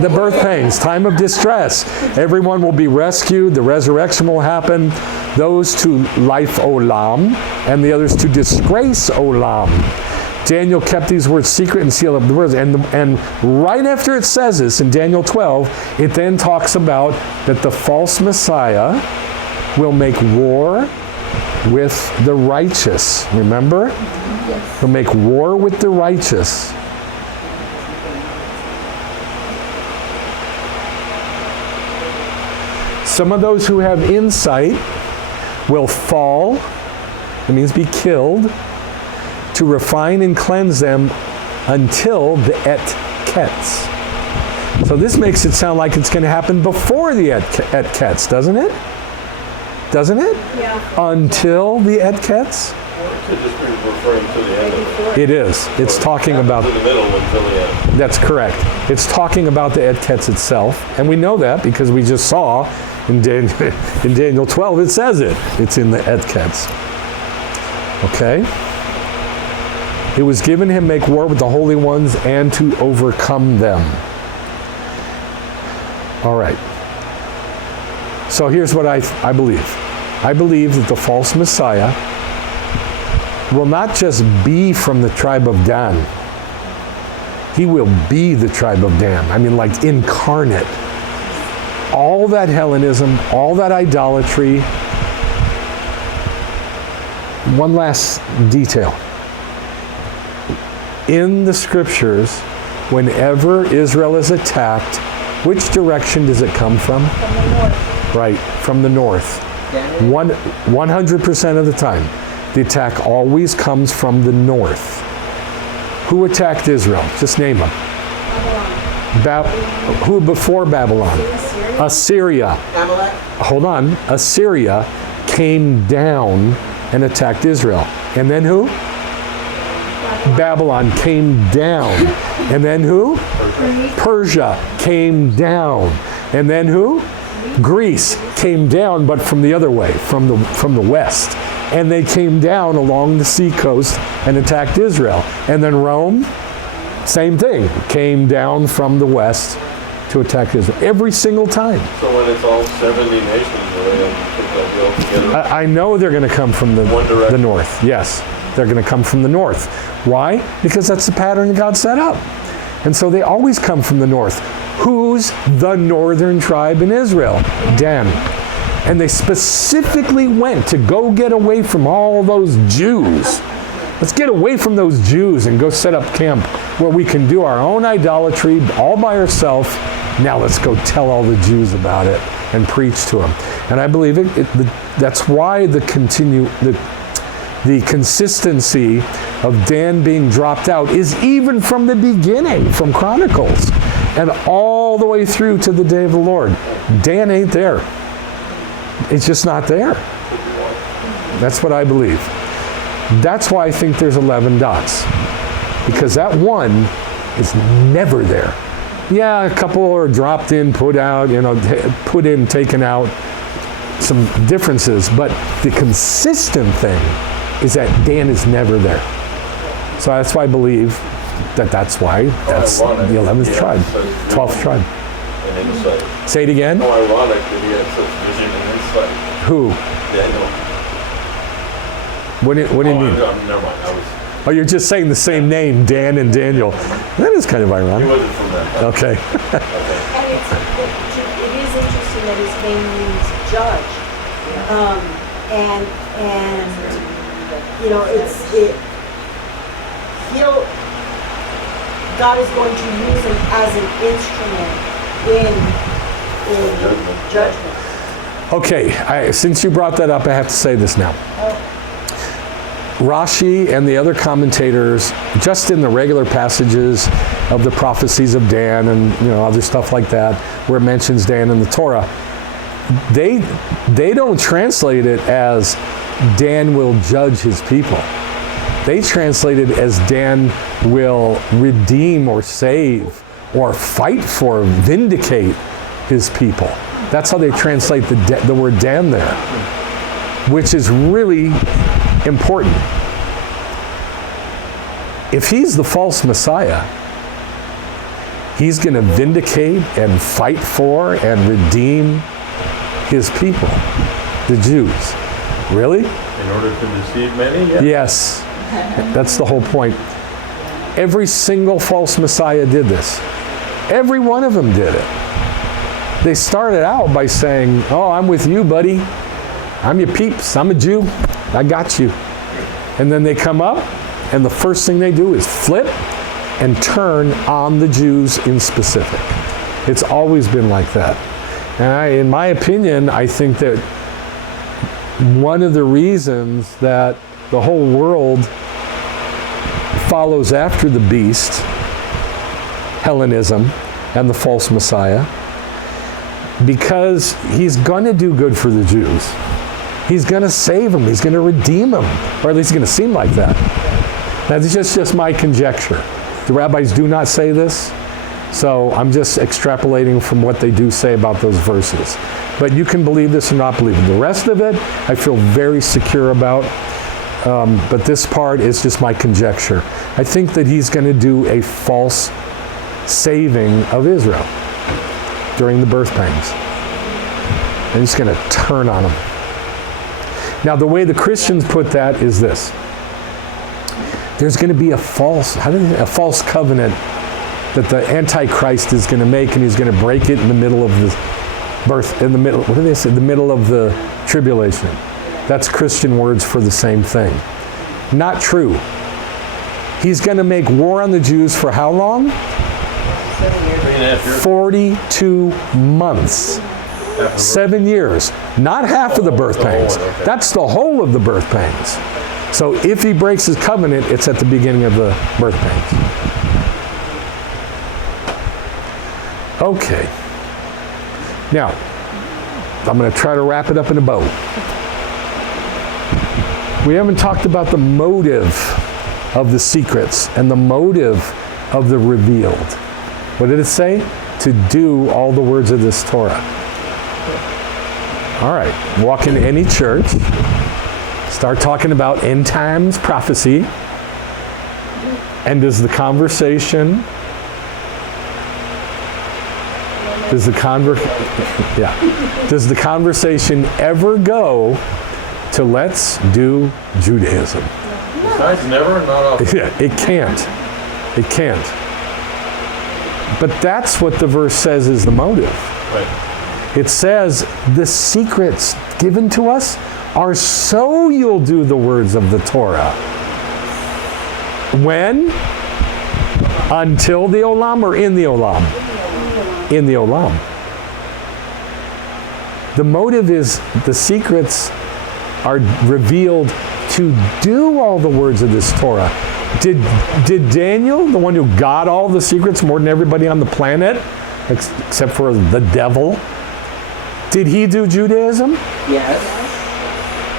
The birth pains, time of distress. Everyone will be rescued. The resurrection will happen. Those to life olam, and the others to disgrace olam. Daniel kept these words secret and sealed up the words. And right after it says this in Daniel 12, it then talks about that the false Messiah will make war with the righteous. Remember? Yes. He'll make war with the righteous. Some of those who have insight will fall, it means be killed, to refine and cleanse them until the et ketz. So this makes it sound like it's going to happen before the et ketz, doesn't it? Doesn't it? Yeah. Until the et ketz? Or it could just be referring to the end of it. It is. It's talking about... To the middle until the end. That's correct. It's talking about the et ketz itself. And we know that because we just saw in Daniel 12, it says it. It's in the et ketz. Okay? It was given him make war with the holy ones and to overcome them. All right. So here's what I believe. I believe that the false Messiah will not just be from the tribe of Dan. He will be the tribe of Dan. I mean, like incarnate. All that Hellenism, all that idolatry. One last detail. In the scriptures, whenever Israel is attacked, which direction does it come from? From the north. Right, from the north. 100% of the time. The attack always comes from the north. Who attacked Israel? Just name them. Babylon. Who before Babylon? Assyria. Amalek. Hold on. Assyria came down and attacked Israel. And then who? Babylon came down. And then who? Persia came down. And then who? Greece came down, but from the other way, from the west. And they came down along the sea coast and attacked Israel. And then Rome, same thing, came down from the west to attack Israel. Every single time. So when it's all 70 nations, they'll be all together. I know they're going to come from the north. Yes, they're going to come from the north. Why? Because that's the pattern God set up. And so they always come from the north. Who's the northern tribe in Israel? Dan. And they specifically went to go get away from all those Jews. Let's get away from those Jews and go set up camp where we can do our own idolatry all by ourselves. Now let's go tell all the Jews about it and preach to them. And I believe that's why the consistency of Dan being dropped out is even from the beginning, from Chronicles, and all the way through to the day of the Lord. Dan ain't there. It's just not there. That's what I believe. That's why I think there's 11 dots. Because that one is never there. Yeah, a couple are dropped in, put out, put in, taken out, some differences, but the consistent thing is that Dan is never there. So that's why I believe that's why that's the 11th tribe, 12th tribe. And insight. Say it again. How ironic that he had such vision and insight. Who? Daniel. What do you mean? Never mind. Oh, you're just saying the same name, Dan and Daniel. That is kind of He ironic. wasn't from that. Okay. And it is interesting that his name means judge. And you know, God is going to use him as an instrument in judgment. Okay, since you brought that up, I have to say this now. Rashi and the other commentators, just in the regular passages of the prophecies of Dan and other stuff like that, where it mentions Dan in the Torah, they don't translate it as Dan will judge his people. They translate it as Dan will redeem or save or fight for, vindicate his people. That's how they translate the word Dan there, which is really important. If he's the false Messiah, he's going to vindicate and fight for and redeem his people, the Jews. Really? In order to deceive many? Yeah. Yes. That's the whole point. Every single false Messiah did this. Every one of them did it. They started out by saying, "Oh, I'm with you, buddy. I'm your peeps. I'm a Jew. I got you." And then they come up, and the first thing they do is flip and turn on the Jews in specific. It's always been like that. And in my opinion, I think that one of the reasons that the whole world follows after the beast, Hellenism, and the false Messiah, because he's going to do good for the Jews. He's going to save them. He's going to redeem them. Or at least it's going to seem like that. That's just my conjecture. The rabbis do not say this, so I'm just extrapolating from what they do say about those verses. But you can believe this or not believe it. The rest of it, I feel very secure about. But this part is just my conjecture. I think that he's going to do a false saving of Israel during the birth pangs. And he's going to turn on them. Now, the way the Christians put that is this. There's going to be a false covenant that the Antichrist is going to make, and he's going to break it in the middle of the birth, in the middle, what do they say? The middle of the tribulation. That's Christian words for the same thing. Not true. He's going to make war on the Jews for how long? 42 months. 7 years. Not half of the birth pangs. That's the whole of the birth pangs. So if he breaks his covenant, it's at the beginning of the birth pangs. Okay. Now, I'm going to try to wrap it up in a bow. We haven't talked about the motive of the secrets and the motive of the revealed. What did it say? To do all the words of this Torah. All right, walk into any church, start talking about end times prophecy, and does the conversation ever go to let's do Judaism? Besides never, not often. Yeah, it can't. It can't. But that's what the verse says is the motive. Right. It says the secrets given to us are so you'll do the words of the Torah. When? Until the Olam or in the Olam? In the Olam. The motive is the secrets are revealed to do all the words of this Torah. Did Daniel, the one who got all the secrets more than everybody on the planet, except for the devil, did he do Judaism? Yes.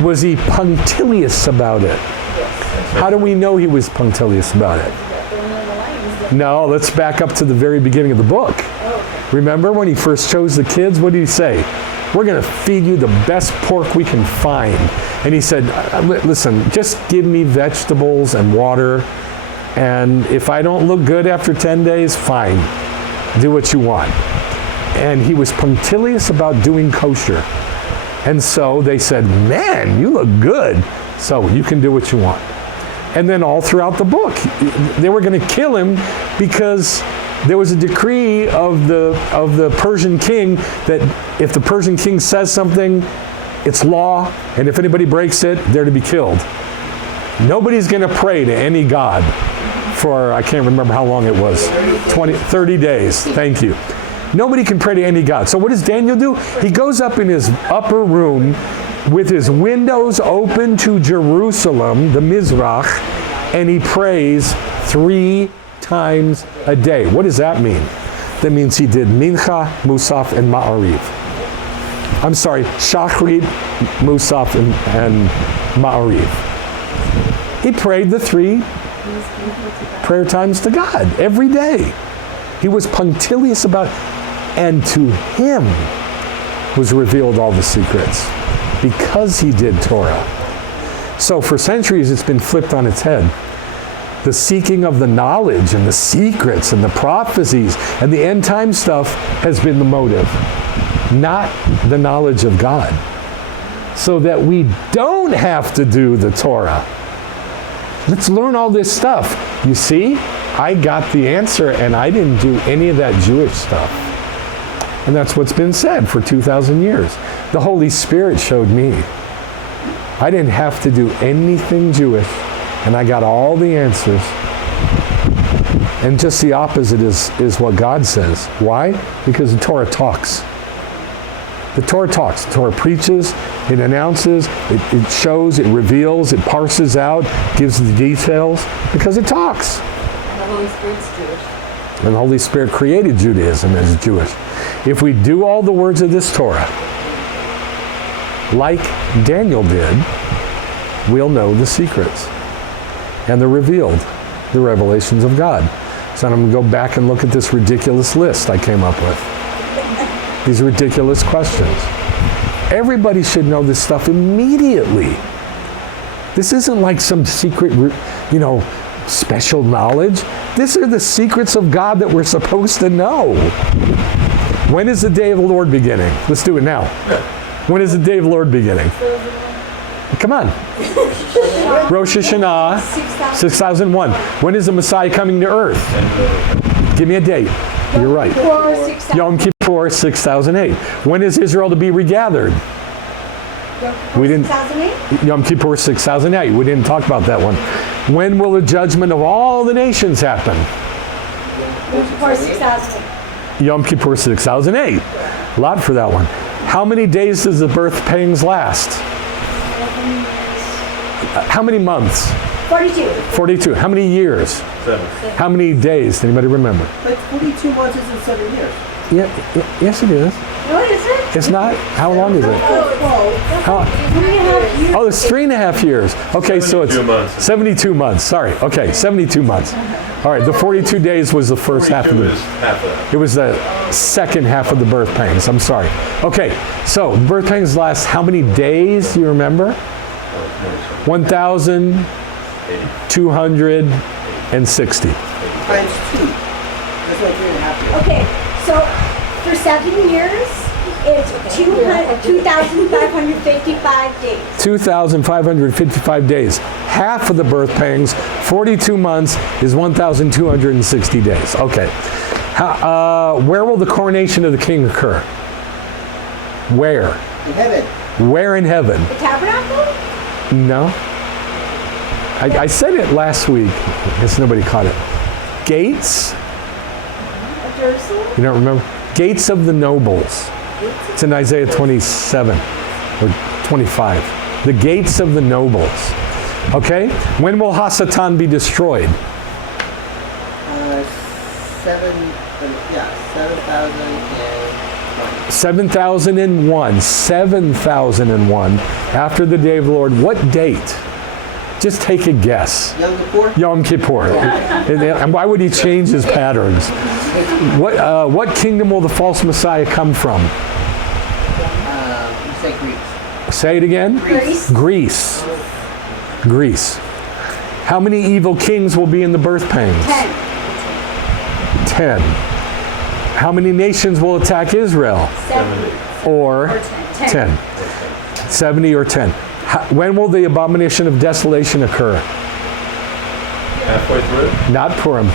Was he punctilious about it? Yes. How do we know he was punctilious about it? No, let's back up to the very beginning of the book. Remember when he first chose the kids, what did he say? We're going to feed you the best pork we can find. And he said, listen, just give me vegetables and water, and if I don't look good after 10 days, fine. Do what you want. And he was punctilious about doing kosher. And so they said, man, you look good, so you can do what you want. And then all throughout the book, they were going to kill him because there was a decree of the Persian king that if the Persian king says something, it's law, and if anybody breaks it, they're to be killed. Nobody's going to pray to any god for, I can't remember how long it was, 30 days. Thank you. Nobody can pray to any god. So what does Daniel do? He goes up in his upper room with his windows open to Jerusalem, the Mizrach, and he prays 3 times a day. What does that mean? That means he did Mincha, Musaf, and Ma'ariv. I'm sorry, Shachrit, Musaf, and Ma'ariv. He prayed the 3 prayer times to God every day. He was punctilious about it, and to him was revealed all the secrets because he did Torah. So for centuries it's been flipped on its head. The seeking of the knowledge and the secrets and the prophecies and the end time stuff has been the motive, not the knowledge of God. So that we don't have to do the Torah. Let's learn all this stuff. You see, I got the answer and I didn't do any of that Jewish stuff. And that's what's been said for 2,000 years. The Holy Spirit showed me. I didn't have to do anything Jewish, and I got all the answers. And just the opposite is what God says. Why? Because the Torah talks. The Torah talks. The Torah preaches, it announces, it shows, it reveals, it parses out, gives the details, because it talks. And the Holy Spirit's Jewish. And the Holy Spirit created Judaism as Jewish. If we do all the words of this Torah, like Daniel did, we'll know the secrets. And they're revealed, the revelations of God. So I'm going to go back and look at this ridiculous list I came up with. These ridiculous questions. Everybody should know this stuff immediately. This isn't like some secret, special knowledge. These are the secrets of God that we're supposed to know. When is the day of the Lord beginning? Let's do it now. When is the day of the Lord beginning? Come on. Rosh Hashanah, 6001. When is the Messiah coming to earth? Give me a date. You're right. Yom Kippur, 6008. When is Israel to be regathered? We didn't. 2008? Yom Kippur, 6008. We didn't talk about that one. When will the judgment of all the nations happen? Yom Kippur 6008. Yom Kippur, 6008. A lot for that one. How many days does the birth pangs last? How many months? 42. 42. How many years? 7. How many days? Anybody remember? But 42 months isn't 7 years. Yes, it is. No, is it? It's not? How long is it? How? 3.5 years. Oh, it's 3.5 years. Okay, so it's 72 months. 72 months. Sorry. Okay, 72 months. All right, the 42 days was the first half of 42 the... is half of that. It was the second half of the birth pangs. I'm sorry. Okay, so birth pangs last how many days? Do you remember? 1,260. Times 2. That's like 3.5 years. Okay, so for 7 years, it's 2,555 days. 2,555 days. Half of the birth pangs, 42 months, is 1,260 days. Okay. Where will the coronation of the king occur? Where? In heaven. Where in heaven? The tabernacle? No. I said it last week. I guess nobody caught it. Gates? Of Jerusalem? You don't remember? Gates of the nobles. It's in Isaiah 27 or 25. The gates of the nobles. Okay? When will Hasatan be destroyed? 7,001. 7,001. After the day of the Lord. What date? Just take a guess. Yom Kippur? Yom Kippur. And why would he change his patterns? What kingdom will the false Messiah come from? You say Greece. Say it again. Greece? Greece. How many evil kings will be in the birth pangs? 10. How many nations will attack Israel? 70. Or 10. 70 or 10. When will the abomination of desolation occur? Halfway through? Not Purim.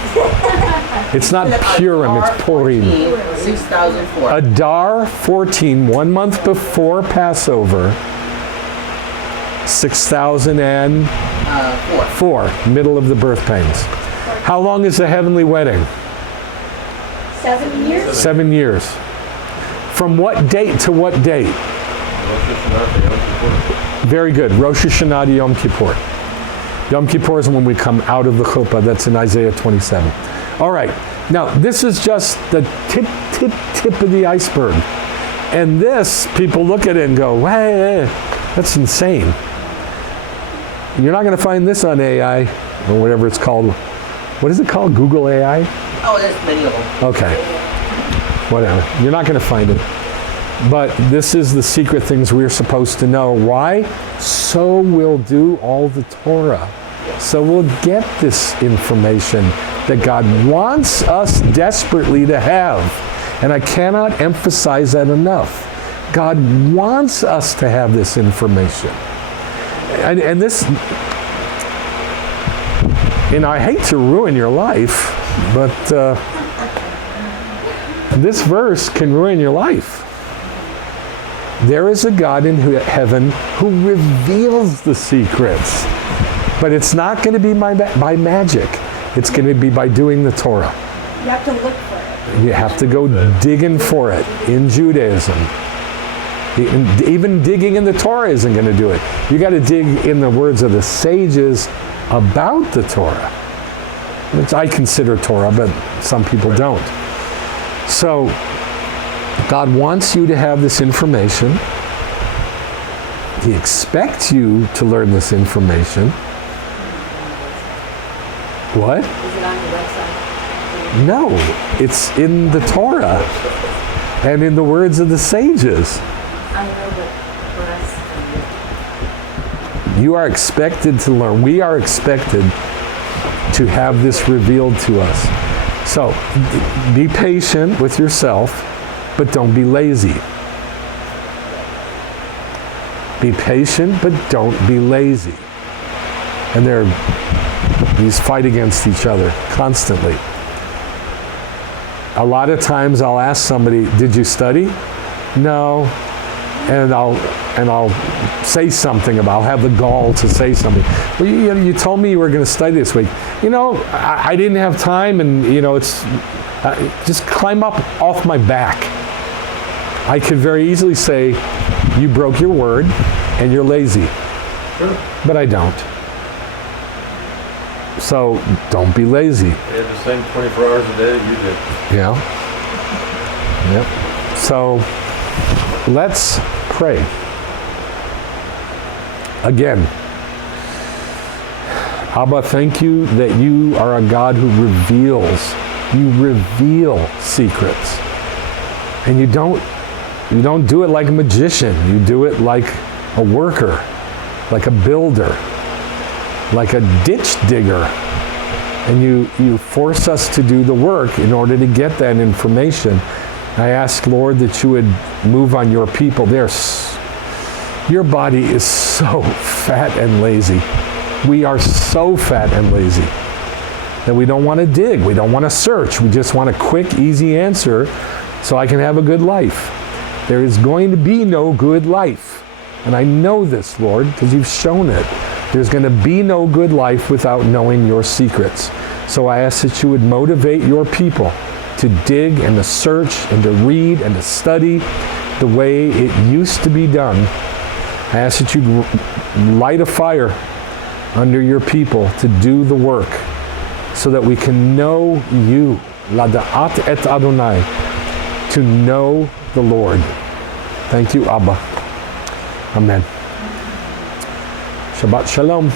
It's not Purim, it's Purim. 6004. Adar 14, 1 month before Passover, 6004, middle of the birth pains. How long is the heavenly wedding? 7 years? 7 years. From what date to what date? Rosh Hashanah to Yom Kippur. Very good. Rosh Hashanah to Yom Kippur. Yom Kippur is when we come out of the chuppah. That's in Isaiah 27. All right. Now, this is just the tip of the iceberg. And this, people look at it and go, hey, that's insane. You're not going to find this on AI or whatever it's called. What is it called? Google AI? Oh, there's many of them. Okay. Whatever. You're not going to find it. But this is the secret things we're supposed to know. Why? So we'll do all the Torah. So we'll get this information that God wants us desperately to have. And I cannot emphasize that enough. God wants us to have this information. And this, I hate to ruin your life, but this verse can ruin your life. There is a God in heaven who reveals the secrets. But it's not going to be by magic. It's going to be by doing the Torah. You have to look for it. You have to go digging for it in Judaism. Even digging in the Torah isn't going to do it. You got to dig in the words of the sages about the Torah, which I consider Torah, but some people don't. So God wants you to have this information. He expects you to learn this information. What? Is it on the website? No, it's in the Torah and in the words of the sages. I know, but for us, You are expected to learn. We are expected to have this revealed to us. So be patient with yourself, but don't be lazy. Be patient, but don't be lazy. And these fight against each other constantly. A lot of times I'll ask somebody, did you study? No. And I'll say something I'll have the gall to say something. Well, you told me you were going to study this week. I didn't have time, and it's just climb up off my back. I could very easily say, you broke your word and you're lazy. Sure. But I don't. So don't be lazy. They had the same 24 hours a day that you did. Yeah. Yep. So let's pray. Again, Abba, thank you that you are a God who reveals. You reveal secrets. And you don't do it like a magician. You do it like a worker, like a builder, like a ditch digger. And you force us to do the work in order to get that information. I ask, Lord, that you would move on your people. Your body is so fat and lazy. We are so fat and lazy that we don't want to dig. We don't want to search. We just want a quick, easy answer so I can have a good life. There is going to be no good life. And I know this, Lord, because you've shown it. There's going to be no good life without knowing your secrets. So I ask that you would motivate your people to dig and to search and to read and to study the way it used to be done. I ask that you'd light a fire under your people to do the work so that we can know you, Lada'at et Adonai, to know the Lord. Thank you, Abba. Amen. Shabbat Shalom.